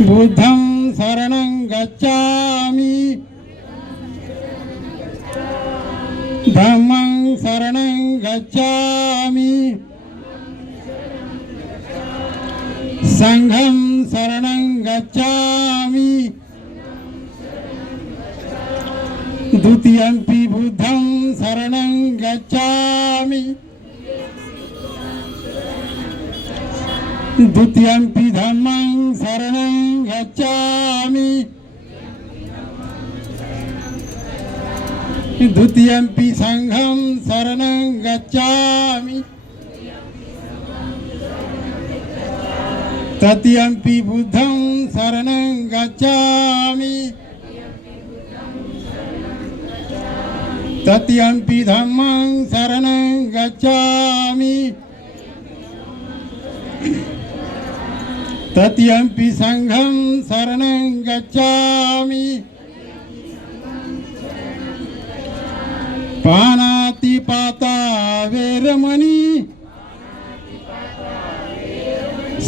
बुद्धं शरणं गच्छामि धम्मं शरणं गच्छामि संघं शरणं गच्छामि द्वितीयंपि बुद्धं शरणं गच्छामि द्वितीयंपि धम्मं शरणं गच्छामि द्वितीयंपि संघं शरणं गच्छामि तृतीयंपि बुद्धं शरणं गच्छामि तृतीयंपि धम्मं शरणं गच्छामि तृतीयंपि संघं शरणं गच्छामि पानातिपाता वेरमणि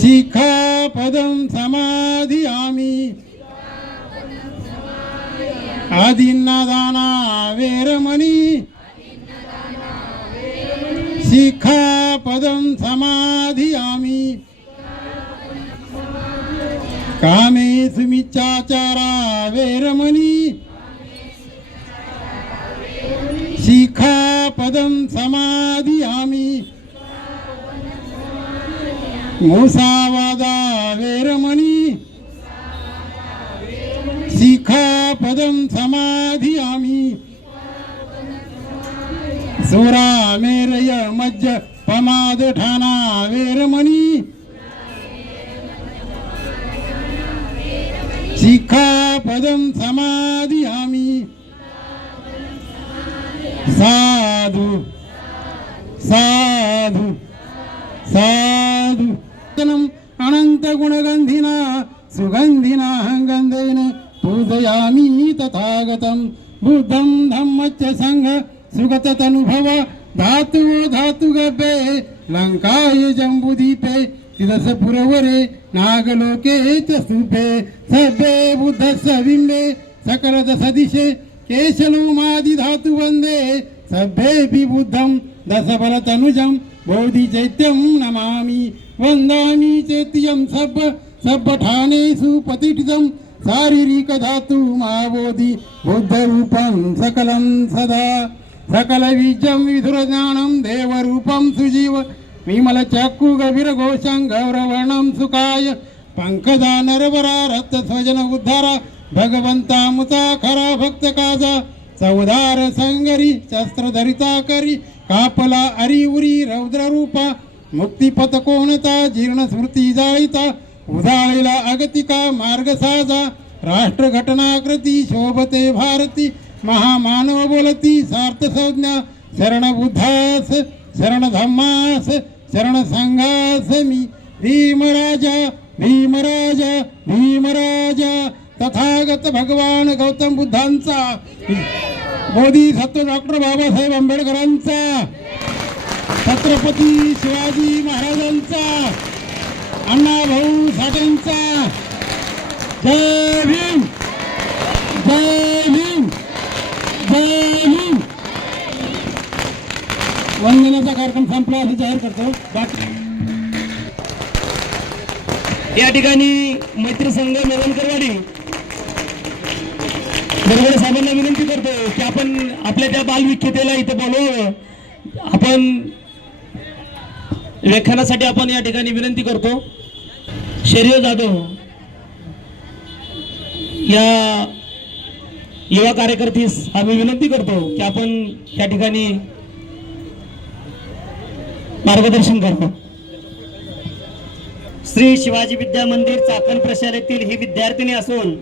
शिखापदं समाधियामि आदिन्नदाना वेरमणि शिखापदं समाधियामि कामेषु मिच्छाचारा वेरमणि शिखापदं समाधियामि मुसावादा वेरमणि शिखापदं समाधियामि सुरामेरय मज्ज पमादठाना वेरमणि शिखापदं समाधियामि साधु साधु साधु अनंत गुणगंधिना सुगंधिना गंधेन पूजयामि तथागतं बुद्धं धम्मच्च संघ सुगततनुभव धातु धातुगभे लंकाय जम्बुदीपे तिदस पुरवरे नागलोके च स्तूपे सभ्ये बुद्धस्य बिम्बे सकलदश दिशे केशलोमादि धातु वंदे सभ्येऽपि बुद्धं दशबलतनुजं बोधि चैत्यं नमामि वंदामि चैत्यं सब्बठानेषु प्रतिष्ठितं शारीरिक धातु माबोधि बुद्धरूपं सकलं सदा सकल बीजं विधुरज्ञानं देवरूपं सुजीव विमल चक्कु गभीर घोषं गौरवर्णं सुखाय पंकजा नरवरा रक्त स्वजन उद्धारा भगवंता मुता खरा भक्त काजा चौदार संगरी शस्त्रधरिता करी कापला अरी उरी रौद्र रूपा मुक्तिपथ कोणता जीर्ण स्मृती जाळिता उदाळीला अगतिका मार्ग साजा राष्ट्र घटनाकृती शोभते भारती महामानव बोलती सार्थ संज्ञा शरण बुद्धास शरण धम्मास शरण संघास मी भीमराजा भीमराजा भीमराजा तथागत भगवान गौतम बुद्धांचा बोधिसत्व डॉक्टर बाबासाहेब आंबेडकरांचा छत्रपती शिवाजी महाराजांचा अण्णाभाऊ साठेंचा जय भीम जय भीम जय भीम. वंदनाचा कार्यक्रम संपला असं जाहीर करतो. या ठिकाणी मैत्री संघ मेलनकरवाडी बरोबर साहेबांना विनंती करतो की आपण आपल्या त्या बालविख्यातेला इथे बोलवावं. आपण व्याख्यानासाठी आपण या ठिकाणी विनंती करतो. शौर्य जाधव या युवा कार्यकर्तीस आम्ही विनंती करतो की आपण या ठिकाणी मार्गदर्शन करावं. श्री शिवाजी विद्या मंदिर चाकण प्रशालेतील ही विद्यार्थिनी असून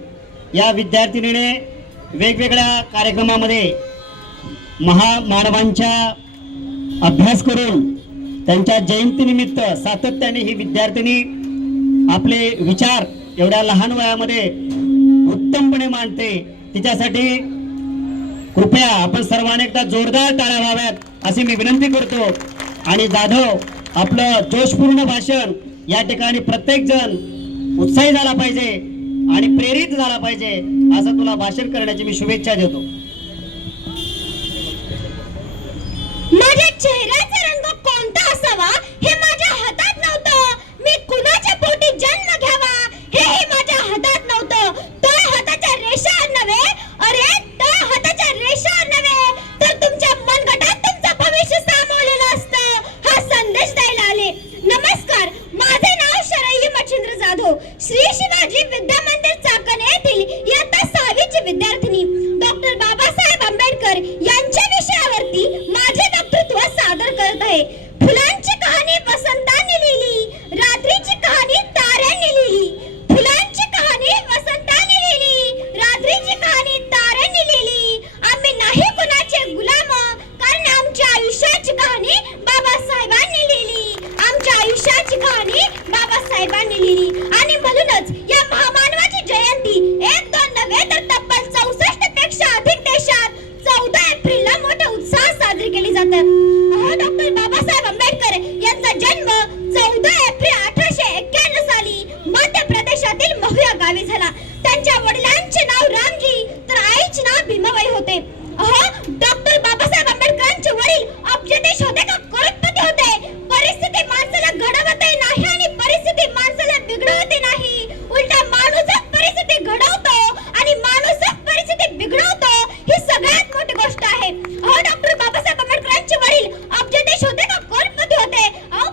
या विद्यार्थिनीने वेगवेगळ्या कार्यक्रमामध्ये महामानवांचा अभ्यास करून त्यांच्या जयंतीनिमित्त सातत्याने ही विद्यार्थिनी आपले विचार एवढ्या लहान वयामध्ये उत्तमपणे मांडते. तिच्यासाठी कृपया आपण सर्वांनी एकदा जोरदार टाळ्या व्हाव्यात अशी मी विनंती करतो. आणि जाधव आपलं जोशपूर्ण भाषण या ठिकाणी प्रत्येक जण उत्साही झाला पाहिजे आणि प्रेरित झाला पाहिजे असं तुला भाषण करण्याची मी शुभेच्छा देतो. माझ्या चेहऱ्याचा रंग कोणता असावा हे माझ्या हातात नव्हतं. मी कुणाच्या पोटी जन्म घ्यावा हेही माझ्या हातात नव्हतं. तळ हाताच्या रेषावर नव्हे, अरे तळ हाताच्या रेषावर नव्हे तर तुमच्या मनगटात तुमचं भविष्य सामावलेलं असतं हा संदेश द्यायला आले. नमस्कार, माझे नाव शरयू मच्छिंद्र जाधव, श्री शिवाजी विद्या मंदिर चाकण येथील इयत्ता 6वीची विद्यार्थिनी. डॉक्टर बाबासाहेब आंबेडकर यांच्या विषयावरती माझे वक्तृत्व सादर करत आहे. फुलांची कहाणी वसंतांनी लिहिली, रात्रीची कहाणी ताऱ्यांनी लिहिली. फुलांची कहाणी वसंतांनी लिहिली, रात्रीची कहाणी ताऱ्यांनी लिहिली. आम्ही नाही कुणाचे गुलाम, कारण आमच्या आयुष्याची कहाणी बाबासाहेबांनी लिहिली. आमच्या आयुष्याची कहाणी बाबासाहेबांनी लिहिली. आणि म्हणूनच या महामानवाची जयंती 1-2 नव्हे तर तब्बल 64 पेक्षा अधिक देशात 14 एप्रिलला मोठ्या उत्साहात साजरी केली जातात. डॉक्टर बाबासाहेब आंबेडकर यांचा जन्म 14 एप्रिल 1891 साली मध्य प्रदेशातील महुआ गावी झाला. त्यांच्या वडिलांचे नाव रामजी तर आईचे नाव भीमाबाई होते. डॉक्टर बाबासाहेब आंबेडकरांचे वडील अब्जाधीश होते का करोडपती होते? परिस्थिती माणसाला घडवतही नाही आणि परिस्थिती माणसाला बिघडवतही नाही. उलटा माणूसच परिस्थिती घडवतो आणि माणूसच परिस्थिती बिघडवतो ही सगळ्यात मोठी गोष्ट आहे. डॉक्टर बाबासाहेब आंबेडकरांचे वडील अब्जाधीश होते का करोडपती होते?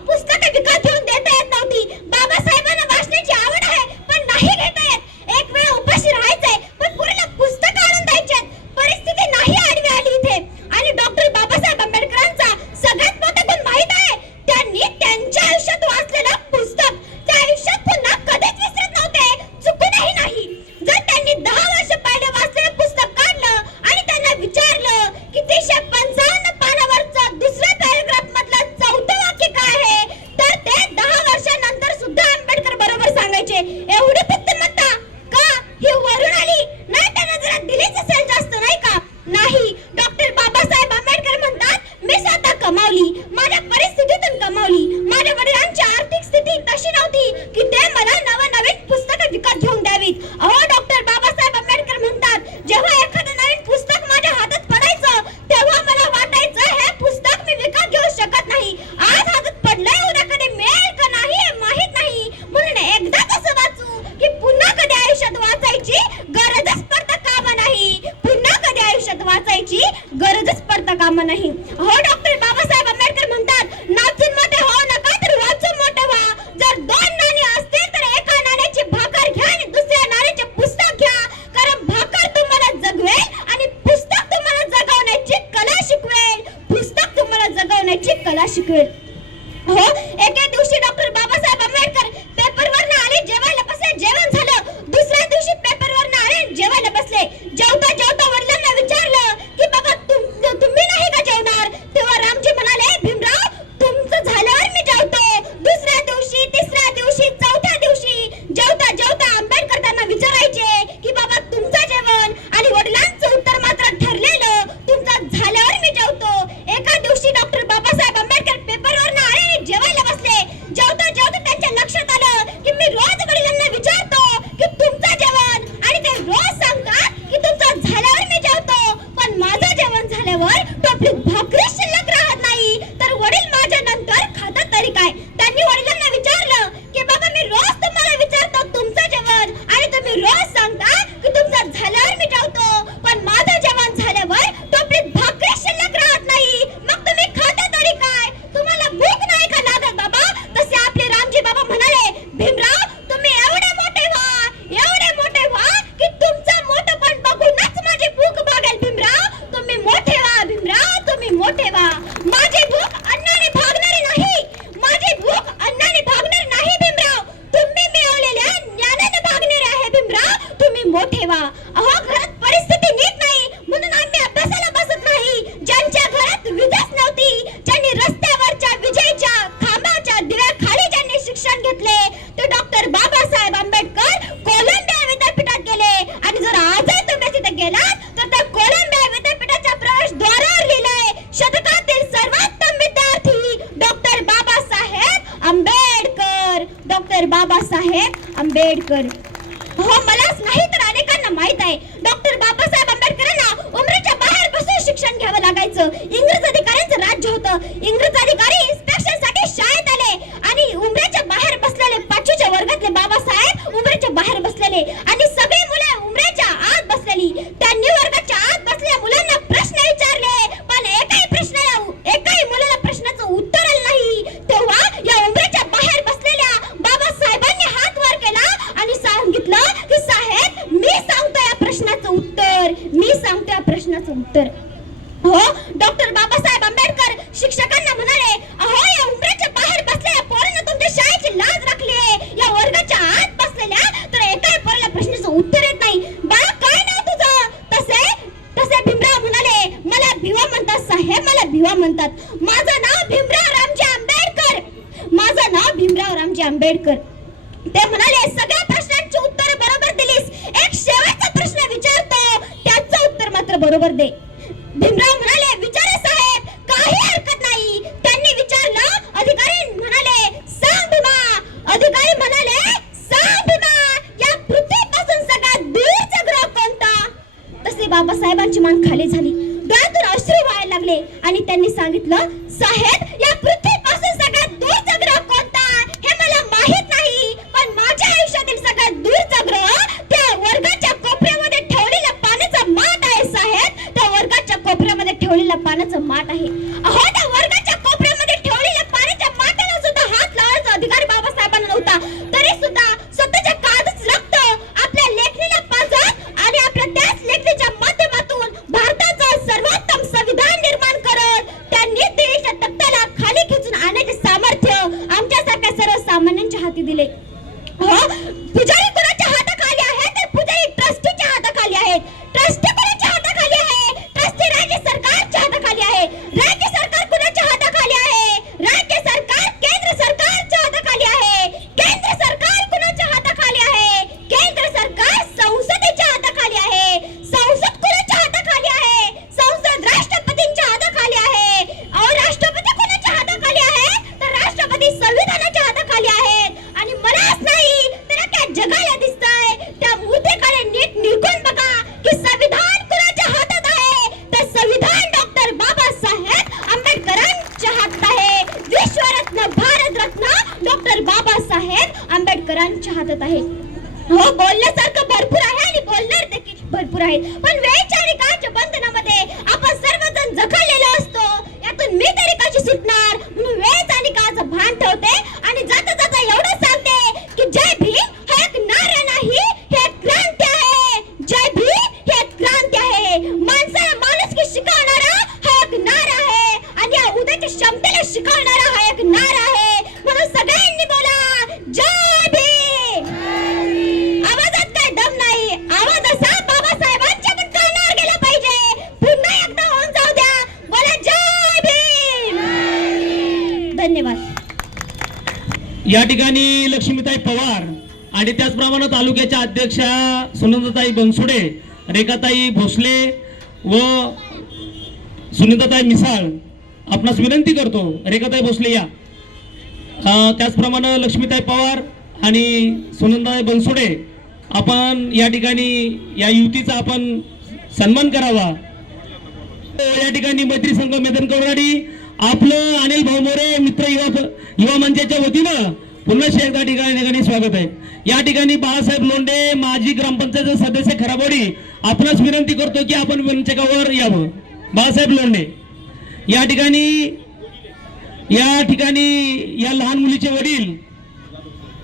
पुस्तकं विकत घेऊन देता येत नव्हती. बाबासाहेबांना वाचण्याची आवड आहे पण नाही घेता येत. एक वेळ उपाशी राहायचंय पण पुरेला पुस्तकं आणून द्यायच्यात. परिस्थिती नाही आडवी आली इथे. आणि डॉक्टर बाबासाहेब आंबेडकरांचा सगळ्यात मोठा गुण माहित आहे, त्यांनी त्यांच्या आयुष्यात वाचलेलं पुस्तक त्या आयुष्यात पुन्हा कधीच विसरत नव्हते, चुकूनही नाही. जर त्यांनी 10 वर्ष पहिले वाचलेलं पुस्तक काढलं आणि त्यांना विचारलं की 355 पानावरचं दुसऱ्या पॅराग्राफ मधलं 4थं वाक्य काय आहे, तर ते 10 वर्षानंतर सुद्धा आंबेडकर बरोबर सांगायचे. एवढी बुद्धिमत्ता का ही वरून आली? नाही, त्यांना जरा दिलीच असेल जास्त, नाही का? नाही. डॉक्टर बाबासाहेब आंबेडकर म्हणतात मी स्वतः कमावली, माझ्या परिस्थितीतून कमावली. माझ्या वडिलांची आर्थिक स्थिती तशी नव्हती की ते मला नवनवीन पुस्तकं विकत घेऊन द्यावीत. डॉक्टर बाबासाहेब आंबेडकर म्हणतात जेव्हा एखादं नवीन पुस्तक माझ्या हातात पडायचं तेव्हा मला वाटायचं हे पुस्तक मी विकत घेऊ शकत नाही. आज हातात पडलंय, उद्या कधी मिळेल का नाही हे माहित नाही. म्हणून एकदा कसं वाचू की पुन्हा कधी आयुष्यात वाचायची गरजच पडता कामा नाही. पुन्हा कधी आयुष्यात वाचायची गरजच पडता कामा नाही. डॉक्टर बाबासाहेब आंबेडकर म्हणतात नाचून मोठे होऊ नका तर वाचून मोठे व्हा. जर 2 नाणी असतील तर एका नाण्याची भाकर घ्या आणि दुसऱ्या नाण्याचे पुस्तक घ्या. कारण भाकर तुम्हाला जगवेल आणि पुस्तक तुम्हाला जगवण्याची कला शिकवेल. पुस्तक तुम्हाला जगवण्याची कला शिकवेल. एके दिवशी डॉक्टर बाबासाहेब आंबेडकर पेपरवरनं आले, जेवायला बसले. जेवण झालं. दुसऱ्या दिवशी पेपरवरनं आले, जेवायला बसले. जेवता जेवता वडिलांना विचारलं की बाबा तुम्ही नाही का जेवणार? तेव्हा रामजी म्हणाले भीमराव तुमचं झाल्यावर मी जेवतो. दुसऱ्या दिवशी, तिसऱ्या दिवशी, 4थ्या दिवशी जेवता जेवता आंबेडकर त्यांना विचारायचे की बाबा तुमचं जेवण? आणि वडिलांचं उत्तर मात्र ठरलेलं, तुमचं झाल्यावर मी जेवतो. एका दिवशी डॉक्टर बाबासाहेब आंबेडकर पेपरवरनं आले आणि जेवायला बसले. जेवता जेवता त्यांच्या लक्षात आलं की मी रोज वडिलांना विचारतो की तुमचं जेवण आणि ते रोज सांगतात की तुमचं झाल्यावर मी जेवतो. पण माझं जेवण झाल्यावर टोपलीत भाकरी शिल्लक राहत नाही, तर वडील माझ्या नंतर खातात तरी काय? त्यांनी वडिलांना विचारलं की बाबा मी रोज तुम्हाला विचारतो तुमचं जेवण आणि तुम्ही रोज सांगता की तुमचं झाल्यावर मी जेवतो, पण माझं जेवण झाल्यावर टोपलीत भाकरी शिल्लक राहत नाही, मग तुम्ही खाता तरी काय? तुम्हाला भूक नाही का लागत बाबा? तसे आपले रामजी बाबा म्हणाले भीमराव तुम्ही एवढे मोठे व्हा की तुमचं मोठेपण बघूनच माझी भूक भागेल. भीमराव तुम्ही मोठे व्हा. भीमराव तुम्ही मोठे व्हा. माझी भूक अन्नाने भागणारी नाही. माझी भूक अन्नाने भागणारी नाही भीमराव. तुम्ही मिळवलेल्या ज्ञानाने भागणारे आहे. भीमराव तुम्ही मोठे व्हा. घरात परिस्थिती नीट नाही म्हणून आम्ही अभ्यासाला बसत नाही. ज्यांच्या घरात वीजच नव्हती, ज्यांनी रस्त्यावरच्या विजेच्या खांबाच्या दिव्याखाली ज्यांनी शिक्षण घेतले ते डॉक्टर बाबासाहेब आंबेडकर कोलंबिया विद्यापीठात गेले. आणि जर आजही तुम्ही तिथे गेलात तर त्या कोलंबिया विद्यापीठाच्या प्रवेशद्वारावर लिहिलंय शतकातील सर्वोत्तम विद्यार्थी डॉक्टर बाबासाहेब आंबेडकर. डॉक्टर बाबासाहेब आंबेडकर. हो मलाच नाही तर अनेकांना माहित आहे डॉक्टर बाबासाहेब आंबेडकरांना उमरेच्या बाहेर बसून शिक्षण घ्यावं लागायचं. इंग्रज अधिकाऱ्यांचं राज्य होतं. इंग्रज अधिकारी इन्स्पेक्शनसाठी शाळेत आले आणि उमरेच्या बाहेर बसलेले 5वीच्या वर्गातले बाबासाहेब उमरेच्या बाहेर बसलेले आणि सगळी मुले उमरेच्या आत बसलेली. त्यांनी वर्गाच्या आत बसलेल्या मुलांना प्रश्न विचारले पण एकाही मुलाला प्रश्नाचं उत्तर आलं नाही. तेव्हा या उमरेच्या बाहेर बसलेल्या बाबासाहेबांनी हात वर केला आणि सांगितलं की साहेब मी सांगतो या प्रश्नाचं उत्तर. हो डॉक्टर बाबासाहेब आंबेडकर शिक्षकांना म्हणाले अहो या उमरेच्या बाहेर बसलेल्या पोरांना तुमच्या शाळेची लाज राखली आहे. या वर्गाच्या आत बसलेल्या तर एकाही पोराला प्रश्नाचं उत्तर येत नाही. बाळा काय नाव तुझं? तसे भीमराव म्हणाले मला भिवा म्हणतात साहेब, मला भिवा म्हणतात. माझं नाव भीमराव रामजी आंबेडकर. ते म्हणाले सगळ्या प्रश्नांची उत्तर बरोबर दिलीस, एक शेवटचा प्रश्न विचारतो त्याचं उत्तर मात्र बरोबर दे. भीमराव म्हणाले विचारा साहेब, काही हरकत नाही. त्यांनी विचारलं. अधिकारी म्हणाले सांग भीमा. अधिकारी म्हणाले सांग भीमा, या पृथ्वीपासून सगळ्यात दूरचा ग्रह कोणता? तसे बाबासाहेबांची मान खाली झाली, डोळ्यातून अश्रू वाहायला लागले आणि त्यांनी सांगितलं साहेब या पृथ्वीपासून सगळ्यात दूरचा ग्रह कोणता हे मला माहित नाही, पण माझ्या आयुष्यातील सगळ्यात दूरचा ग्रह त्या वर्गाच्या कोपऱ्यामध्ये ठेवलेल्या पाण्याचा माठ आहे साहेब. त्या वर्गाच्या कोपऱ्यामध्ये ठेवलेला पाण्याचा माठ आहे. अहो त्या वर्गाच्या कोपऱ्यामध्ये ठेवलेल्या पाण्याच्या माठाला सुद्धा हात लावायचा अधिकार बाबासाहेबांना नव्हता. तरी सुद्धा स्वतःच्या काळजात रक्त आपल्या लेखणीला पाजत आणि आपल्या त्याच लेखणीच्या माध्यमातून भारताचं सर्वोत्तम संविधान निर्माण करत त्यांनी दिल्लीच्या तख्ताला खाली खेचून आणण्याचे सामर्थ्य आमच्यासारख्या सर्वसामान्यांच्या हाती दिले. हो पुजारी कोणाच्या हाताखाली आहे तर पुजारी ट्रस्टीच्या हाताखाली आहेत. ट्रस्टी कोणाच्या हाताखाली आहे? ट्रस्टी राज्य सरकारच्या हाताखाली आहे. राज्य सरकार कोणाच्या हाताखाली आहे? राज्य सरकार केंद्र सरकारच्या हाताखाली आहे. केंद्र सरकार कोणाच्या हाताखाली आहे? केंद्र सरकार संसदेच्या हाताखाली आहे. संसद कोणाच्या हाताखाली आहे? संसद राष्ट्रपतींच्या हाताखाली आहे. और राष्ट्रपती कोणाच्या हाताखाली आहे तर राष्ट्रपती संविधानाच्या हाताखाली आहेत. आणि मलाच नाही तर त्या जगाला दिसतंय त्या मूर्तीकडे नीट निरखून बघा की संविधान कोणाच्या हातात आहे तर संविधान डॉक्टर बाबासाहेब आंबेडकरांच्या हातात आहे. विश्वरत्न भारतरत्न डॉक्टर बाबासाहेब आंबेडकरांच्या हातात आहे. हो बोलण्यासारखं भरपूर आहे आणि बोलणार देखील भरपूर आहे, पण वेळेच्या आणि काळाच्या बंधनामध्ये आपण सर्वजण जखडलेलो असतो. यातून मी तरी कशी सुटणार? म्हणून वेळेचा आणि काळाचं भान ठेवते आणि जाता जाता एवढं सांगते की जय भीम हा एक नारा नाही, हे एक क्रांती आहे. जय भीम हे एक क्रांती आहे. माणसाला माणुसकी शिकवणारा हा एक नारा आहे आणि या उद्याच्या क्षमतेला शिकवणारा हा एक नारा आहे. म्हणून सगळ्यांनी बोला जय भीम. आवाजात काय दम नाही, आवाज असा बाबासाहेबांच्या पण कानावर गेला पाहिजे. पुन्हा एकदा होऊन जाऊ द्या, बोला जय भीम. धन्यवाद. या ठिकाणी लक्ष्मीताई पवार आणि त्याचप्रमाणे तालुक्याच्या अध्यक्षा सुनंदाताई बनसोडे, रेखाताई भोसले व सुनीताताई मिसाळ आपणास विनंती करतो. रेखाताई भोसले या. त्याचप्रमाणे लक्ष्मीताई पवार आणि सुनंदाताई बनसोडे आपण या ठिकाणी या युतीचा आपण सन्मान करावा. या ठिकाणी मैत्री संघ मैदान कवराडी आपलं अनिल भाऊ मोरे मित्र युवा मंचाच्या वतीनं पुन्हा एकदा ठिकाणी स्वागत आहे. या ठिकाणी बाळासाहेब लोंढे माजी ग्रामपंचायत सदस्य खराबोडी आपणास विनंती करतो की आपण मंचावर यावं. बाळासाहेब लोंढे या ठिकाणी या लहान मुलीचे वडील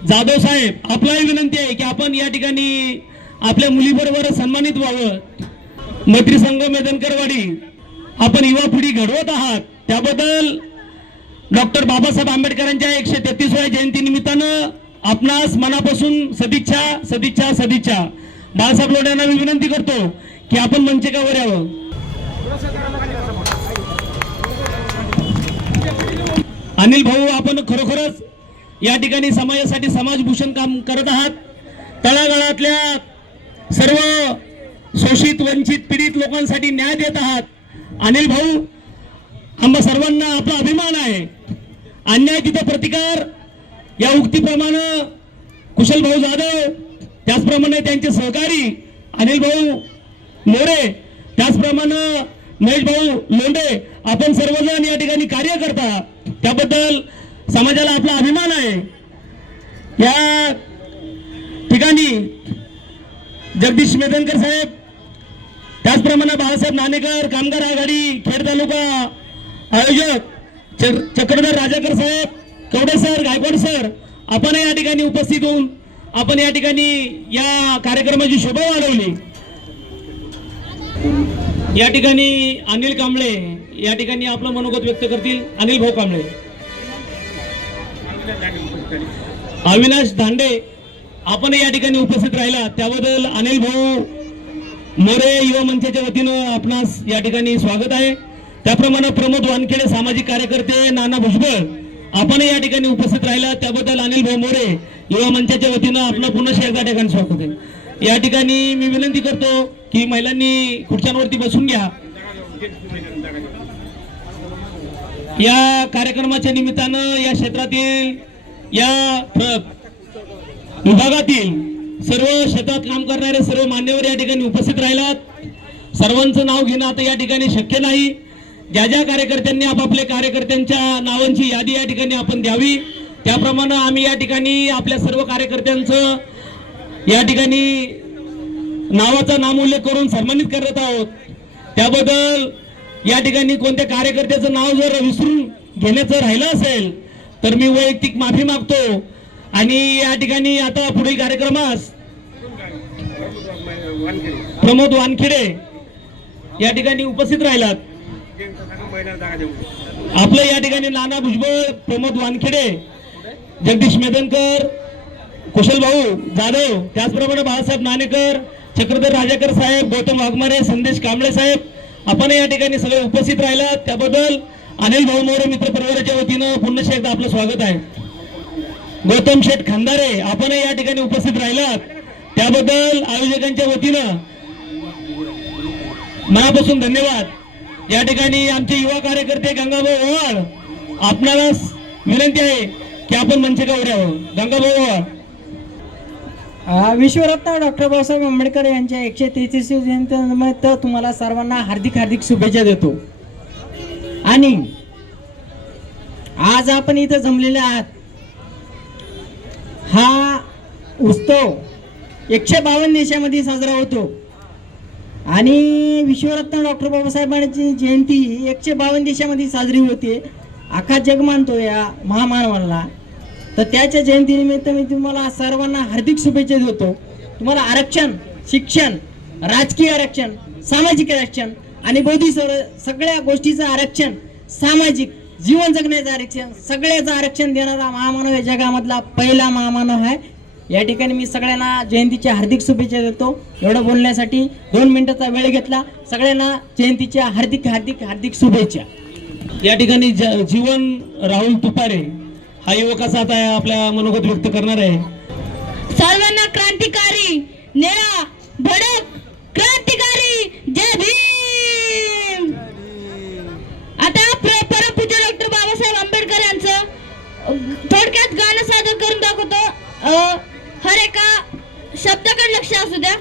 जाधव साहेब आपलाही विनंती आहे की आपण या ठिकाणी आपल्या मुलीबरोबर सन्मानित व्हावं. मैत्री संघ मैदानकरवाडी आपण युवा पिढी घडवत आहात त्याबद्दल डॉक्टर बाबासाहेब आंबेडकरांच्या 133व्या जयंती निमित्तानं आपणास मनापासून सदिच्छा सदिच्छा सदिच्छा. बाळासाहेब लोंढे मी विनंती करतो की आपण मंचकावर यावं. अनिल भाऊ आपण खरोखरच या ठिकाणी समाजासाठी समाजभूषण काम करत आहात. तळागाळातल्या सर्व शोषित वंचित पीडित लोकांसाठी न्याय देत आहात. अनिल भाऊ आम्हा सर्वांना आपला अभिमान आहे. अन्याय तिथं प्रतिकार या उक्तीप्रमाणे कुशल भाऊ जाधव त्याचप्रमाणे त्यांचे सहकारी अनिल भाऊ मोरे, त्याचप्रमाणे महेश भाऊ लोंढे, आपण सर्वजण या ठिकाणी कार्य करता, त्याबद्दल समाजाला आपला अभिमान आहे. या ठिकाणी जगदीश मेदनकर साहेब, त्याचप्रमाणे बाळासाहेब नाणेकर, कामगार आघाडी खेड तालुका आयोजक चक्रधर राजाकर साहेब, कवडे सर, गायकवाड सर, आपण या ठिकाणी उपस्थित होऊन आपण या ठिकाणी या कार्यक्रमाची शोभा वाढवली. या ठिकाणी अनिल कांबळे या ठिकाणी आपलं मनोगत व्यक्त करतील. अनिल भाऊ कांबळे. अविनाश धांडे आपण या ठिकाणी उपस्थित राहिला त्याबद्दल अनिल भाऊ मोरे युवा मंचाच्या वतीनं आपणास या ठिकाणी स्वागत आहे. त्याप्रमाणे प्रमोद वानखेडे सामाजिक कार्यकर्ते, नाना भुजबळ आपण या ठिकाणी उपस्थित राहिला त्याबद्दल अनिल भाऊ मोरे युवा मंचाच्या वतीनं आपलं पुन्हा एकदा ठिकाणी स्वागत आहे. या ठिकाणी मी विनंती करतो की महिलांनी खुर्च्यांवरती बसून घ्या. या कार्यक्रमाच्या निमित्तानं या क्षेत्रातील या विभागातील सर्व शेतात काम करणारे सर्व मान्यवर या ठिकाणी उपस्थित राहिलात. सर्वांचं नाव घेणं आता या ठिकाणी शक्य नाही. ज्या ज्या कार्यकर्त्यांनी आपापल्या कार्यकर्त्यांच्या नावांची यादी या ठिकाणी आपण द्यावी, त्याप्रमाणे आम्ही या ठिकाणी आपल्या सर्व कार्यकर्त्यांचं या ठिकाणी नावाचा नामोल्लेख करून सन्मानित करत आहोत. त्याबद्दल या ठिकाणी कोणत्या कार्यकर्त्याचं नाव जर विसरून घेण्याचं राहिलं असेल तर मी वैयक्तिक माफी मागतो. आणि या ठिकाणी आता पुढील कार्यक्रमास प्रमोद वानखेडे या ठिकाणी उपस्थित राहिलात. आपलं या ठिकाणी नाना भुजबळ, प्रमोद वानखेडे, जगदीश मेदनकर, कुशल भाऊ जाधव, त्याचप्रमाणे बाळासाहेब नाणेकर, चक्रधर राजाकर साहेब, गौतम वाघमारे, संदेश कांबळे साहेब आपण या ठिकाणी सगळे उपस्थित राहिलात त्याबद्दल अनिल भाऊ मोरे मित्र परिवाराच्या वतीनं पुन्हा एकदा आपलं स्वागत आहे. गौतम शेठ खंदारे आपण या ठिकाणी उपस्थित राहिलात त्याबद्दल आयोजकांच्या वतीनं मनापासून धन्यवाद. या ठिकाणी आमचे युवा कार्यकर्ते गंगाभाऊ ओवाळ, आपणाला विनंती आहे की आपण मंचकावर यावं. गंगाभाऊ ओवाळ. विश्वरत्न डॉक्टर बाबासाहेब आंबेडकर यांच्या 133वी जयंतीनिमित्त तुम्हाला सर्वांना हार्दिक हार्दिक शुभेच्छा देतो. आणि आज आपण इथं जमलेले आहात. हा उत्सव 152 देशामध्ये साजरा होतो आणि विश्वरत्न डॉक्टर बाबासाहेबांची जयंती 152 देशामध्ये साजरी होते. अख्खा जग मानतो या महामानवाला. तर त्याच्या जयंतीनिमित्त मी तुम्हाला सर्वांना हार्दिक शुभेच्छा देतो. तुम्हाला आरक्षण, शिक्षण, राजकीय आरक्षण, सामाजिक आरक्षण आणि बौद्धिक सगळ्या गोष्टीचं आरक्षण, सामाजिक जीवन जगण्याचं आरक्षण, सगळ्याचं आरक्षण देणारा महामानव या जगामधला पहिला महामानव आहे. या ठिकाणी मी सगळ्यांना जयंतीच्या हार्दिक शुभेच्छा देतो. एवढं बोलण्यासाठी 2 मिनिटाचा वेळ घेतला. सगळ्यांना जयंतीच्या हार्दिक हार्दिक हार्दिक शुभेच्छा. या ठिकाणी जीवन राहुल तुपारे हा युवकाचा आता आपल्या मनोगत व्यक्त करणार आहे. सर्वांना क्रांतिकारी, निळा भडक क्रांतिकारी जय भीम. आता परमपूज्य डॉक्टर बाबासाहेब आंबेडकर यांचं थोडक्यात गाणं सादर करून दाखवतो. हर एका शब्दाकडे लक्ष असू द्या.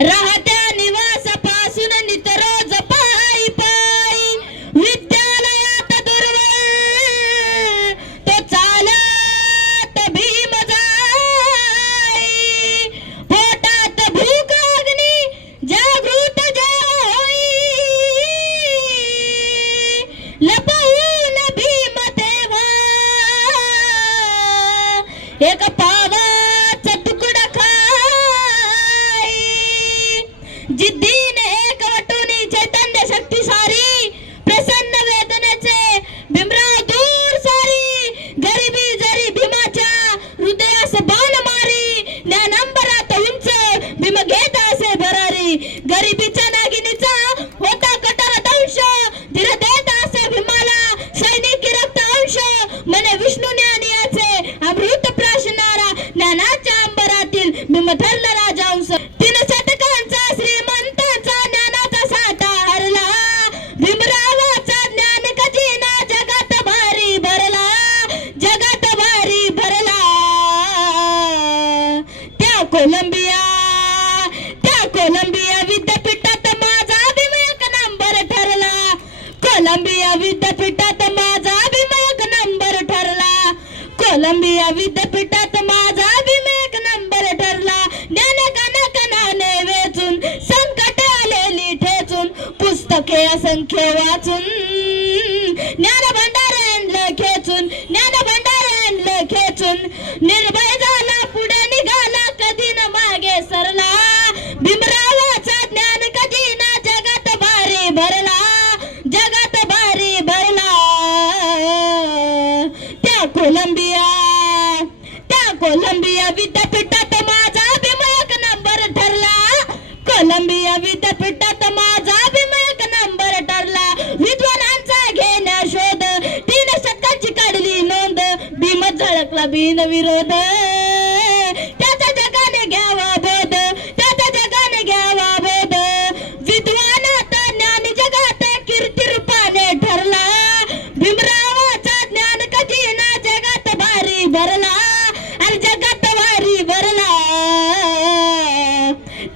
राहत्या निवासापासून नितर जपाई पायी विद्यालयात दुर्वळ तो चालत भीम जाई. पोटात भूक अग्नी जागृत होई लपवून भीम तेव्हा एक पावाचा तुकडा खाई. कोलंबिया विद्यापीठात माझा अभिमत नंबर ठरला. कोलंबिया विद्यापीठात माझा अभिमत नंबर ठरला. कोलंबिया विद्यापीठात माझा अभिमत नंबर ठरला. ज्ञान कणाकणाने वेचून संकट आलेली ठेचून पुस्तके असंख्य वाचून ज्ञान भंडाऱ्यांना खेचून ज्ञान भंडाऱ्यांना खेचून निर्भय झाला पुढे निघाला कधी न मागे सरला. भीमरावाचा ज्ञान कधी ना जगात भारी भरला. जगात भारी भरला. त्या कोलंबिया विद्यापीठात माझा अभिमत नंबर ठरला. कोलंबिया विद्यापीठात माझा अभिमत नंबर ठरला. विद्वानांचा घेण्या शोध 3 शतकांची काढली नोंद. भीम झळकला बिनविरोध. त्याचा जगाने घ्यावा बोध. त्याचा जगाने घ्यावा बोध. विद्वानात ज्ञानी जगात कीर्ती रूपाने ठरला. भीमरावाचा ज्ञान कधी ना जगात भारी भरला. आणि जगात भारी भरला.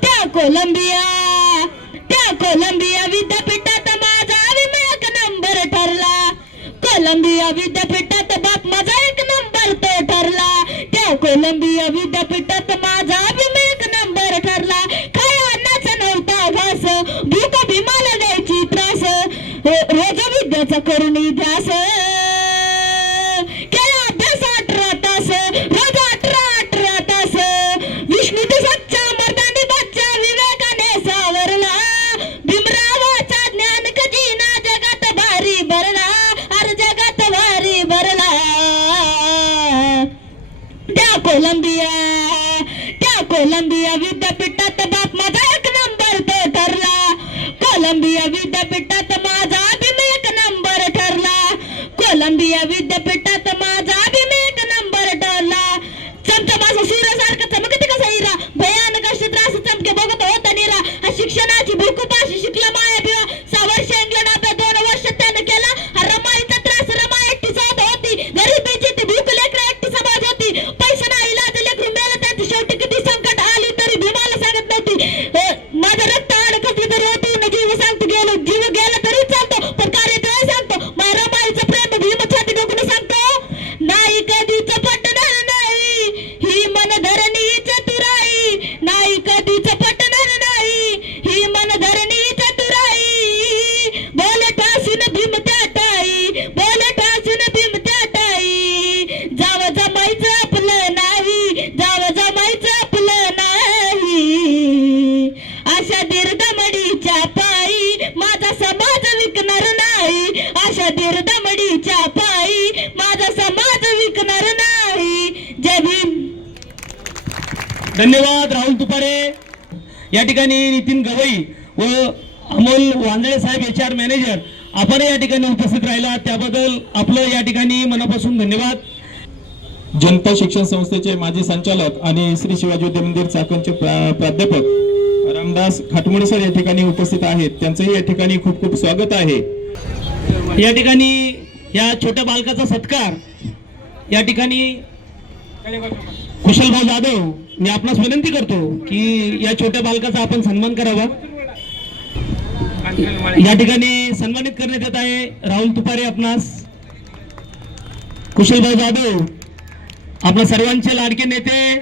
त्या कोलंबिया विद्यापीठात माझा अभिमत नंबर ठरला. कोलंबिया विद्यापीठात बाप माझा 1 नंबर तो ठरला. त्या कोलंबिया विद्यापीठात माझा अभिमत नंबर ठरला. काय अन्नाचा नव्हता घास. भूक भीमाला द्यायची त्रास. रोज विद्याचा करुणी ध्यास. केला अभ्यास 18 तास. रोज 18 तास. विष्णू दिवसाचा मर्दानी बच्चा विवेकाने सावरला. भीमरावाचा ज्ञान कधी ना जगात भारी भरला. अरे जगात भारी भरला. त्या कोलंबिया विद्यापीठात बाप माझा 1 नंबर तो ठरला. कोलंबिया विद्यापीठात माझा अभिमत नंबर ठरला. कोलंबिया विद्यापीठात माझा अभिमत नंबर ठरला. चमचा माझा सूर्यासारखा चमकते कसा हिरा. भयानक अशी त्रास चमके बघत होता निरा. शिक्षणाची भूक पाशी शिकला माया बिवा. 6 वर्ष इंग्लंड आता 2 वर्ष त्यानं केला. रमाईचा त्रास रमा एकटी साथ होती. गरिबीची ती भूक लेकरं एकटी समाज होती. पैसा नाही इलाज लेकरून मेलं त्यांची. शेवटी किती संकट आली तरी भीमाला सांगत नव्हती. माझं रक्त अडकली तरी होती न जीव सांगतो गेलो. जीव गेला तरी चालतो पण कार्य तेव्हा सांगतो. माझ्या रमाईचं प्रेम भीम छाती डोकून सांगतो. नाही कधीच पटणार नाही ही मन धरणी चतुराई. नाही कधीच पटणार नाही ही मन धरणी चतुराई. बोल ठासून भीम त्या टाई. बोल ठासून भीम त्या टाई. जाव जमायचं आपलं नाही. जाव जमायचं आपलं नाही. अशा दीर्घमडीच्या पायी माझा समाज विकणार नाही. अशा दीर्घमडीच्या पायी माझा समाज विकणार नाही. जय भीम. धन्यवाद राहुल तुपारे. या ठिकाणी नितीन गवई व अमोल वांदळे साहेब HR मॅनेजर आपण या ठिकाणी उपस्थित राहिला त्याबद्दल आपलं या ठिकाणी मनापासून धन्यवाद. जनता शिक्षण संस्थेचे माजी संचालक आणि श्री शिवाजी विद्या मंदिर चाकणचे प्राध्यापक रामदास खाटमुळे सर या ठिकाणी उपस्थित आहेत. त्यांचंही या ठिकाणी खूप खूप स्वागत आहे. या ठिकाणी या छोट्या बालकाचा सत्कार या ठिकाणी कुशलभाऊ जाधव मी आपणास विनंती करतो की या छोट्या बालकाचा आपण सन्मान करावा. या ठिकाणी सन्मानित करण्यात येत आहे राहुल तुपारे आपणास. कुशलभाऊ जाधव आपल्या सर्वांचे लाडके नेते.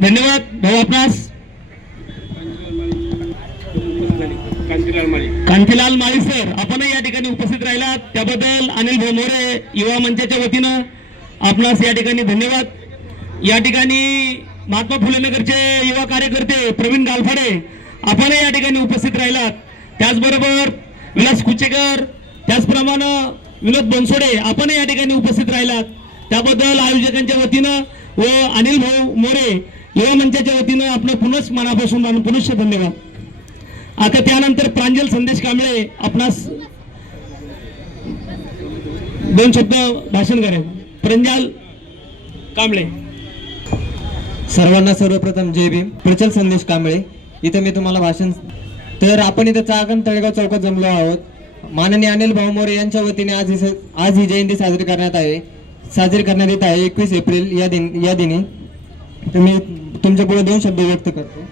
धन्यवाद भाऊ आपणास. कांतीलाल माळी सर आपणही या ठिकाणी उपस्थित राहिलात त्याबद्दल अनिल भाऊ मोरे युवा मंचाच्या वतीनं आपणास या ठिकाणी धन्यवाद. या ठिकाणी महात्मा फुले नगरचे युवा कार्यकर्ते प्रवीण गालफाडे आपणही या ठिकाणी उपस्थित राहिलात. त्याचबरोबर विलास कुचेकर त्याचप्रमाणे विनोद बनसोडे आपणही या ठिकाणी उपस्थित राहिलात त्याबद्दल आयोजकांच्या वतीनं व अनिल भाऊ मोरे युवा मंचाच्या वतीनं आपलं पुनश्च मनापासून पुनश्च धन्यवाद. आता त्यानंतर प्रांजल संदेश कांबळे आपणास 2 शब्द भाषण करेल. प्रांजल कांबळे. सर्वांना सर्वप्रथम जय भीम. प्रचल संदेश कांबळे इथे मी तुम्हाला भाषण. तर आपण इथे चाकण तळेगाव चौकात जमलो आहोत. माननीय अनिल भाऊ मोरे यांच्या वतीने आज ही जयंती साजरी करण्यात येत आहे 21 एप्रिल या दिनी. तर मी तुमच्या पुढे 2 शब्द व्यक्त करतो.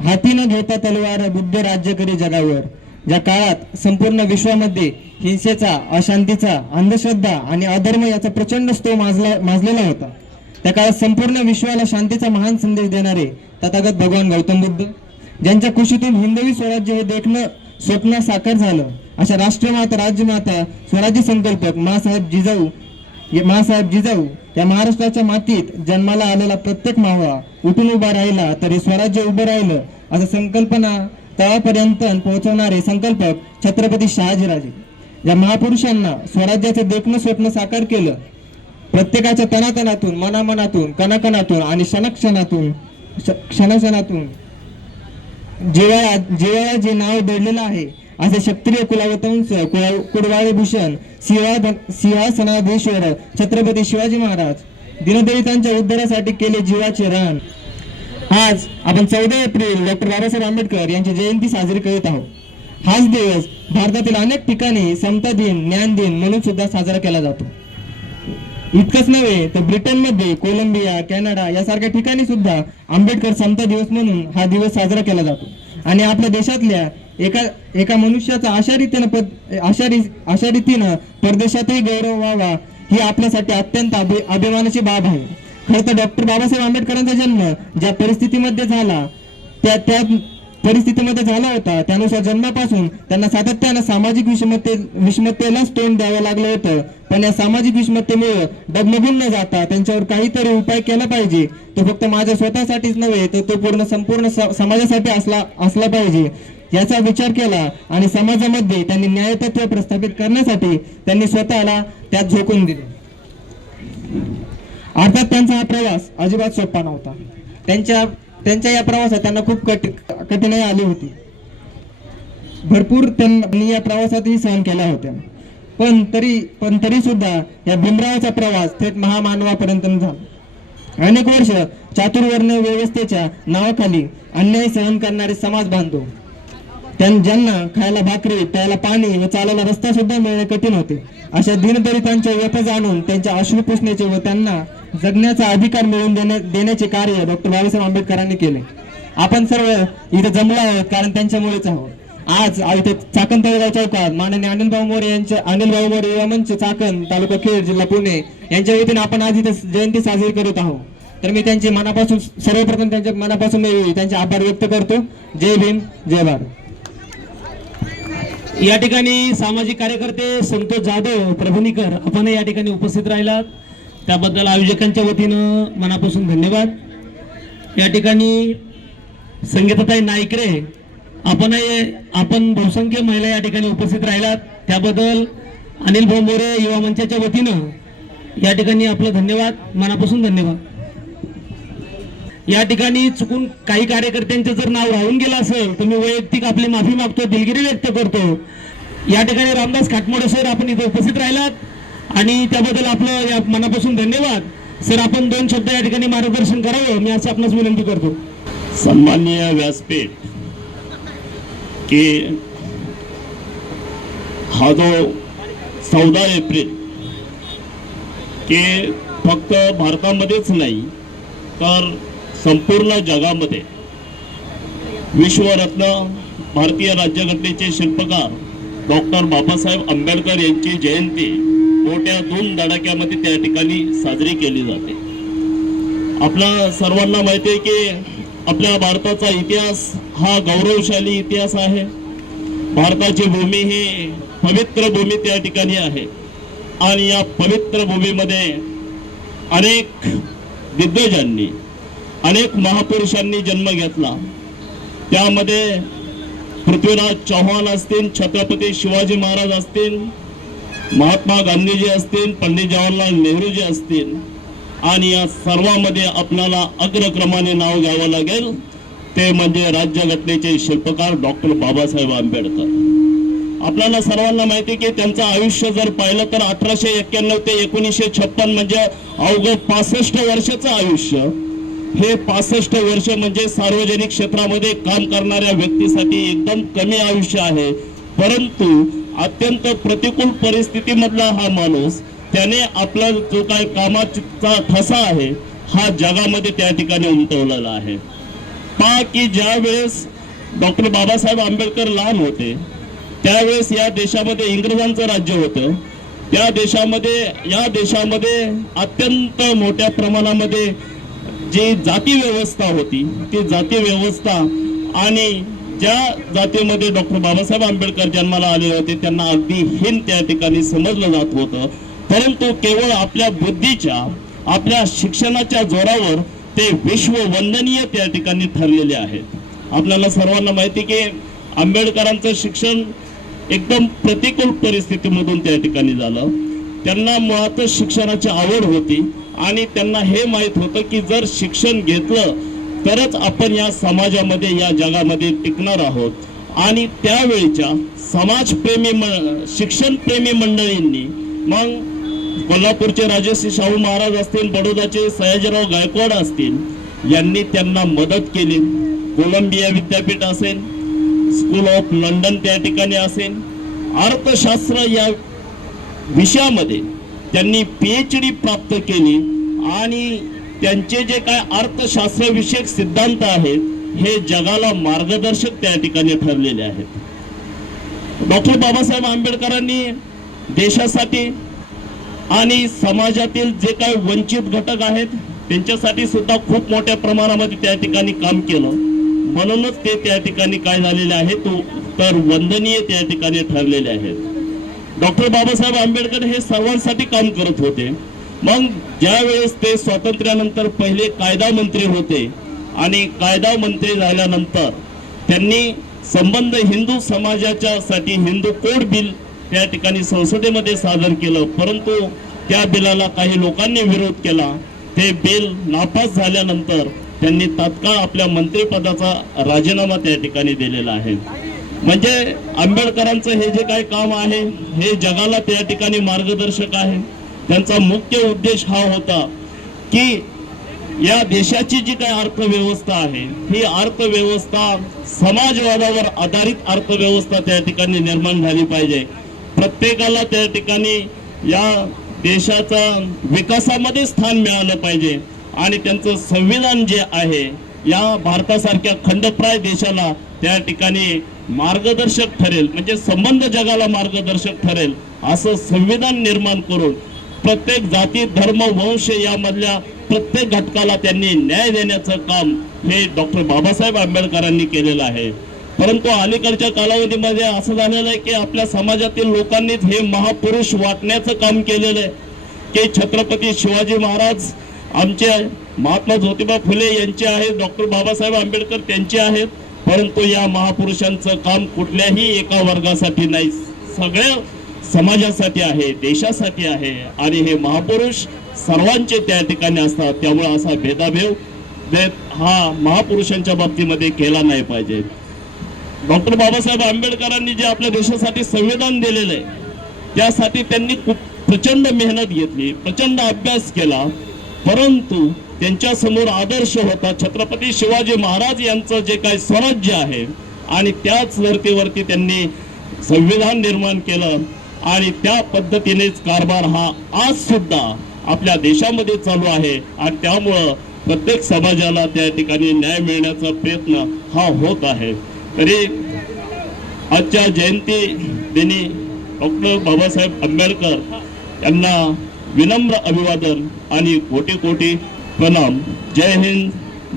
हाती न घेता तलवार बुद्ध राज्य करी जगावर. ज्या काळात संपूर्ण विश्वामध्ये हिंसेचा, अशांतीचा, अंधश्रद्धा आणि अधर्म याचा प्रचंड स्तोम माजलेला होता, त्या काळात संपूर्ण विश्वाला शांतीचा महान संदेश देणारे तथागत भगवान गौतम बुद्ध, ज्यांच्या कुशीतून हिंदवी स्वराज्य हे देखणं स्वप्न साकार झालं, अशा राष्ट्रमाता, राज्यमाता, स्वराज्य संकल्पक मासाहेब जिजाऊ या महाराष्ट्राच्या मातीत जन्माला आलेला प्रत्येक मावळा उठून उभा राहिला तरी स्वराज्य उभं राहिलं, असं संकल्पना तळापर्यंत पोहोचवणारे संकल्पक छत्रपती शहाजीराजे. या महापुरुषांना स्वराज्याचे देखणं स्वप्न साकार केलं. प्रत्येकाच्या तनातनातून, मनामनातून, कणाकणातून आणि क्षणाक्षणातून जिवाळा जे नाव दडलेलं आहे असे क्षत्रिय कुलावतंस कुडवाळे भूषण सिंहासनाधीश्वर छत्रपती शिवाजी महाराज दीनदलितांच्या उद्धारासाठी केले जीवाचे रान. आज आपण 14 एप्रिल डॉक्टर बाबासाहेब आंबेडकर यांची जयंती साजरी करीत आहोत. हाच दिवस भारतातील अनेक ठिकाणी समता दिन, ज्ञान दिन म्हणून सुद्धा साजरा केला जातो. इतकंच नव्हे तर ब्रिटनमध्ये, कोलंबिया, कॅनडा यासारख्या ठिकाणी सुद्धा आंबेडकर समता दिवस म्हणून हा दिवस साजरा केला जातो. आणि आपल्या देशातल्या एका मनुष्याचा अशा रीतीनं परदेशातही गौरव व्हावा ही आपल्यासाठी अत्यंत अभिमानाची बाब आहे. खरं तर डॉक्टर बाबासाहेब आंबेडकरांचा जन्म ज्या परिस्थितीमध्ये झाला त्या परिस्थितीमध्ये झाला होता, त्यानुसार जन्मापासून त्यांना सातत्यानं सामाजिक विषमतेलाच तोंड द्यावं लागलं होतं. पण या सामाजिक विषमतेमुळे डगमगून न जाता त्यांच्यावर काहीतरी उपाय केला पाहिजे. तो फक्त माझ्या स्वतःसाठीच नव्हे तर तो संपूर्ण समाजासाठी असला पाहिजे याचा विचार केला आणि समाजामध्ये त्यांनी न्यायतत्व प्रस्थापित करण्यासाठी त्यांनी स्वतःला त्यात झोकून दिले. अर्थात त्यांचा हा प्रवास अजिबात सोपा नव्हता. त्यांच्या या प्रवासात त्यांना खूप कठीणाई आली होती. भरपूर त्यांनी या प्रवासातही सहन केल्या होत्या. पण तरी सुद्धा या भीमरावाचा प्रवास थेट महामानवापर्यंत झाला. अनेक वर्ष चातुर्वर्ण व्यवस्थेच्या नावाखाली अन्याय सहन करणारे समाज बांधव, ज्यांना खायला भाकरी, प्यायला पाणी व चालायला रस्ता सुद्धा मिळणे कठीण होते, अशा दीनदलितांच्या व्यथा जाणून त्यांच्या अश्रू पुसण्याचे व त्यांना जगण्याचा अधिकार मिळवून देण्याचे कार्य डॉक्टर बाबासाहेब आंबेडकरांनी केले. आपण सर्व इथे जमलो आहोत कारण त्यांच्यामुळेच आहोत. आज इथे चाकण तळेगाव चौकात माननीय अनिलभाऊ मोरे युवा मंच चाकण, तालुका खेड, जिल्हा पुणे यांच्या वतीने आपण आज इथे जयंती साजरी करत आहोत. तर मी त्यांचे मनापासून सर्वप्रथम त्यांच्या मनापासून मी त्यांचे आभार व्यक्त करतो. जय भीम, जय भारत. या ठिकाणी सामाजिक कार्यकर्ते संतोष जाधव, प्रभुनीकर आपण या ठिकाणी उपस्थित राहिलात, त्याबद्दल आयोजकांच्या वतीनं मनापासून धन्यवाद. या ठिकाणी संगीताताई नाईकरे आपण बहुसंख्य महिला या ठिकाणी उपस्थित राहिलात, त्याबद्दल अनिल भाऊ मोरे युवा मंचाच्या वतीनं या ठिकाणी आपलं धन्यवाद, मनापासून धन्यवाद. या ठिकाणी चुकून काही कार्यकर्त्यांचं जर नाव राहून गेलं असेल तर मी वैयक्तिक आपली माफी मागतो, दिलगिरी व्यक्त करतो. या ठिकाणी रामदास खाटमोडे सर आपण इथे उपस्थित राहिलात आणि त्याबद्दल आपलं या मनापासून धन्यवाद. सर आपण 2 शब्द या ठिकाणी मार्गदर्शन करावं मी असं आपणास विनंती करतो. सन्माननीय व्यासपीठ की हा जो 14 एप्रिल की फक्त भारतामध्येच नाही तर संपूर्ण जगामध्ये विश्वरत्न भारतीय राज्यघटनेचे शिल्पकार डॉक्टर बाबासाहेब आंबेडकर यांची जयंती मोठ्या धूमधडाक्यामध्ये त्या ठिकाणी साजरी केली जाते. आपल्या सर्वांना माहिती आहे की आपल्या भारताचा इतिहास हा गौरवशाली इतिहास आहे. भारताची भूमी ही पवित्र भूमी त्या ठिकाणी आहे आणि या पवित्र भूमीमध्ये अनेक दिग्गजांनी, अनेक महापुरुषांनी जन्म घेतला. त्यामध्ये पृथ्वीराज चव्हाण असतील, छत्रपती शिवाजी महाराज असतील, महात्मा गांधीजी असतील, पंडित जवाहरलाल नेहरूजी असतील आणि या सर्वांमध्ये आपल्याला अग्रक्रमाने नाव घ्यावं लागेल ते म्हणजे राज्यघटनेचे शिल्पकार डॉक्टर बाबासाहेब आंबेडकर. आपल्याला सर्वांना माहिती की त्यांचं आयुष्य जर पाहिलं तर 1891 ते 1956 म्हणजे अवघं 65 वर्षाचं आयुष्य. हे 65 वर्ष म्हणजे सार्वजनिक क्षेत्रामध्ये काम करणाऱ्या व्यक्तीसाठी एकदम कमी आयुष्य आहे. परंतु अत्यंत प्रतिकूल परिस्थितीमधला हा माणूस त्याने आपला जो काय कामाचा ठसा आहे हा जगामध्ये त्या ठिकाणी उमटवलेला आहे. पहा की ज्या वेळेस डॉक्टर बाबासाहेब आंबेडकर लहान होते त्यावेळेस या देशामध्ये इंग्रजांचं राज्य होतं. या देशामध्ये अत्यंत मोठ्या प्रमाणामध्ये जी जाती व्यवस्था होती ती जाती व्यवस्था आणि ज्या जातीमध्ये डॉक्टर बाबासाहेब आंबेडकर जन्माला आले होते त्यांना अगदी हीन त्या ठिकाणी समजलं जात होतं. परंतु केवळ आपल्या बुद्धीच्या आपल्या शिक्षणाच्या जोरावर ते विश्ववंदनीय त्या ठिकाणी ठरलेले आहेत. आपल्याला सर्वांना माहिती की आंबेडकरांचं शिक्षण एकदम प्रतिकूल परिस्थितीमधून त्या ठिकाणी झालं. त्यांना मुळातच शिक्षणाची आवड होती आणि त्यांना हे माहीत होतं की जर शिक्षण घेतलं तरच आपण या समाजामध्ये या जगामध्ये टिकणार आहोत. आणि त्यावेळच्या शिक्षणप्रेमी मंडळींनी मग कोल्हापूरचे राजश्री शाहू महाराज असतील, बडोदाचे सयाजीराव गायकवाड असतील यांनी त्यांना मदत केली. कोलंबिया विद्यापीठ असेल, स्कूल ऑफ लंडन त्या ठिकाणी असेल, अर्थशास्त्र या विषयामध्ये त्यांनी PhD प्राप्त केली आणि त्यांचे जे काय अर्थशास्त्र विषयक सिद्धांत आहेत हे जगाला मार्गदर्शक त्या ठिकाणी ठरलेले आहेत. डॉक्टर बाबासाहेब आंबेडकरांनी देशासाठी आणि समाजातील जे काही वंचित घटक आहेत त्यांच्यासाठी सुद्धा खूप मोठ्या प्रमाणामध्ये त्या ठिकाणी काम केलं. म्हणूनच ते त्या ठिकाणी काय झालेले आहेत तर वंदनीय त्या ठिकाणी ठरलेले आहेत. डॉक्टर बाबासाहेब आंबेडकर हे सर्वांसाठी काम करत होते. मग ज्या वेळेस ते स्वातंत्र्यानंतर पहिले कायदा मंत्री होते आणि कायदा मंत्री झाल्यानंतर त्यांनी संबंध हिंदू समाजाच्या साठी हिंदू कोड बिल त्या ठिकाणी संसदेमध्ये सादर केलं. परंतु त्या बिलाला काही लोकांनी विरोध केला. ते बिल नापास झाल्यानंतर त्यांनी तात्काळ आपल्या मंत्रिपदाचा राजीनामा त्या ठिकाणी दिलेला आहे. म्हणजे आंबेडकरांचं हे जे काही काम आहे हे जगाला त्या ठिकाणी मार्गदर्शक आहे. त्यांचा मुख्य उद्देश हा होता की या देशाची जी काही अर्थव्यवस्था आहे ही अर्थव्यवस्था समाजवादावर आधारित अर्थव्यवस्था त्या ठिकाणी निर्माण झाली पाहिजे. प्रत्येकाला त्या ठिकाणी या देशाचा विकासामध्ये स्थान मिळालं पाहिजे आणि त्यांचं संविधान जे आहे या भारतासारख्या खंडप्राय देशाला त्या ठिकाणी मार्गदर्शक ठरेल, म्हणजे संबंध जगाला मार्गदर्शक ठरेल असं संविधान निर्माण करून प्रत्येक जाती धर्म वंश यामधल्या प्रत्येक घटकाला त्यांनी न्याय देण्याचं काम हे डॉक्टर बाबासाहेब आंबेडकरांनी केलेलं आहे. परंतु अलीकडच्या कालावधीमध्ये असं झालेलं आहे की आपल्या समाजातील लोकांनीच हे महापुरुष वाटण्याचं काम केलेलं आहे की छत्रपती शिवाजी महाराज आमचे महात्मा ज्योतिबा फुले यांचे आहेत, डॉक्टर बाबासाहेब आंबेडकर त्यांचे आहेत. परंतु या महापुरुषांचं काम कुठल्याही एका वर्गासाठी नाही, सगळ्या समाजासाठी आहे, देशासाठी आहे आणि हे महापुरुष सर्वांचे त्या ठिकाणी असतात. त्यामुळे असा भेदाभेद हा महापुरुषांच्या बाबतीमध्ये केला नाही पाहिजे. डॉक्टर बाबासाहेब आंबेडकरांनी जे आपल्या देशासाठी संविधान दिलेलं आहे त्यासाठी त्यांनी खूप प्रचंड मेहनत घेतली, प्रचंड अभ्यास केला. परंतु त्यांच्या समोर आदर्श होता छत्रपती शिवाजी महाराज यांचं जे काही स्वराज्य आहे आणि त्याच धर्तीवरती त्यांनी संविधान निर्माण केलं आणि त्या पद्धतीनेच कारभार हा आज सुद्धा आपल्या देशामध्ये चालू आहे आणि त्यामुळं प्रत्येक समाजाला त्या ठिकाणी न्याय मिळण्याचा प्रयत्न हा होत आहे. तरी आजच्या जयंती दिनी डॉक्टर बाबासाहेब आंबेडकर यांना विनम्र अभिवादन आणि कोटी कोटी प्रणाम. जय हिंद,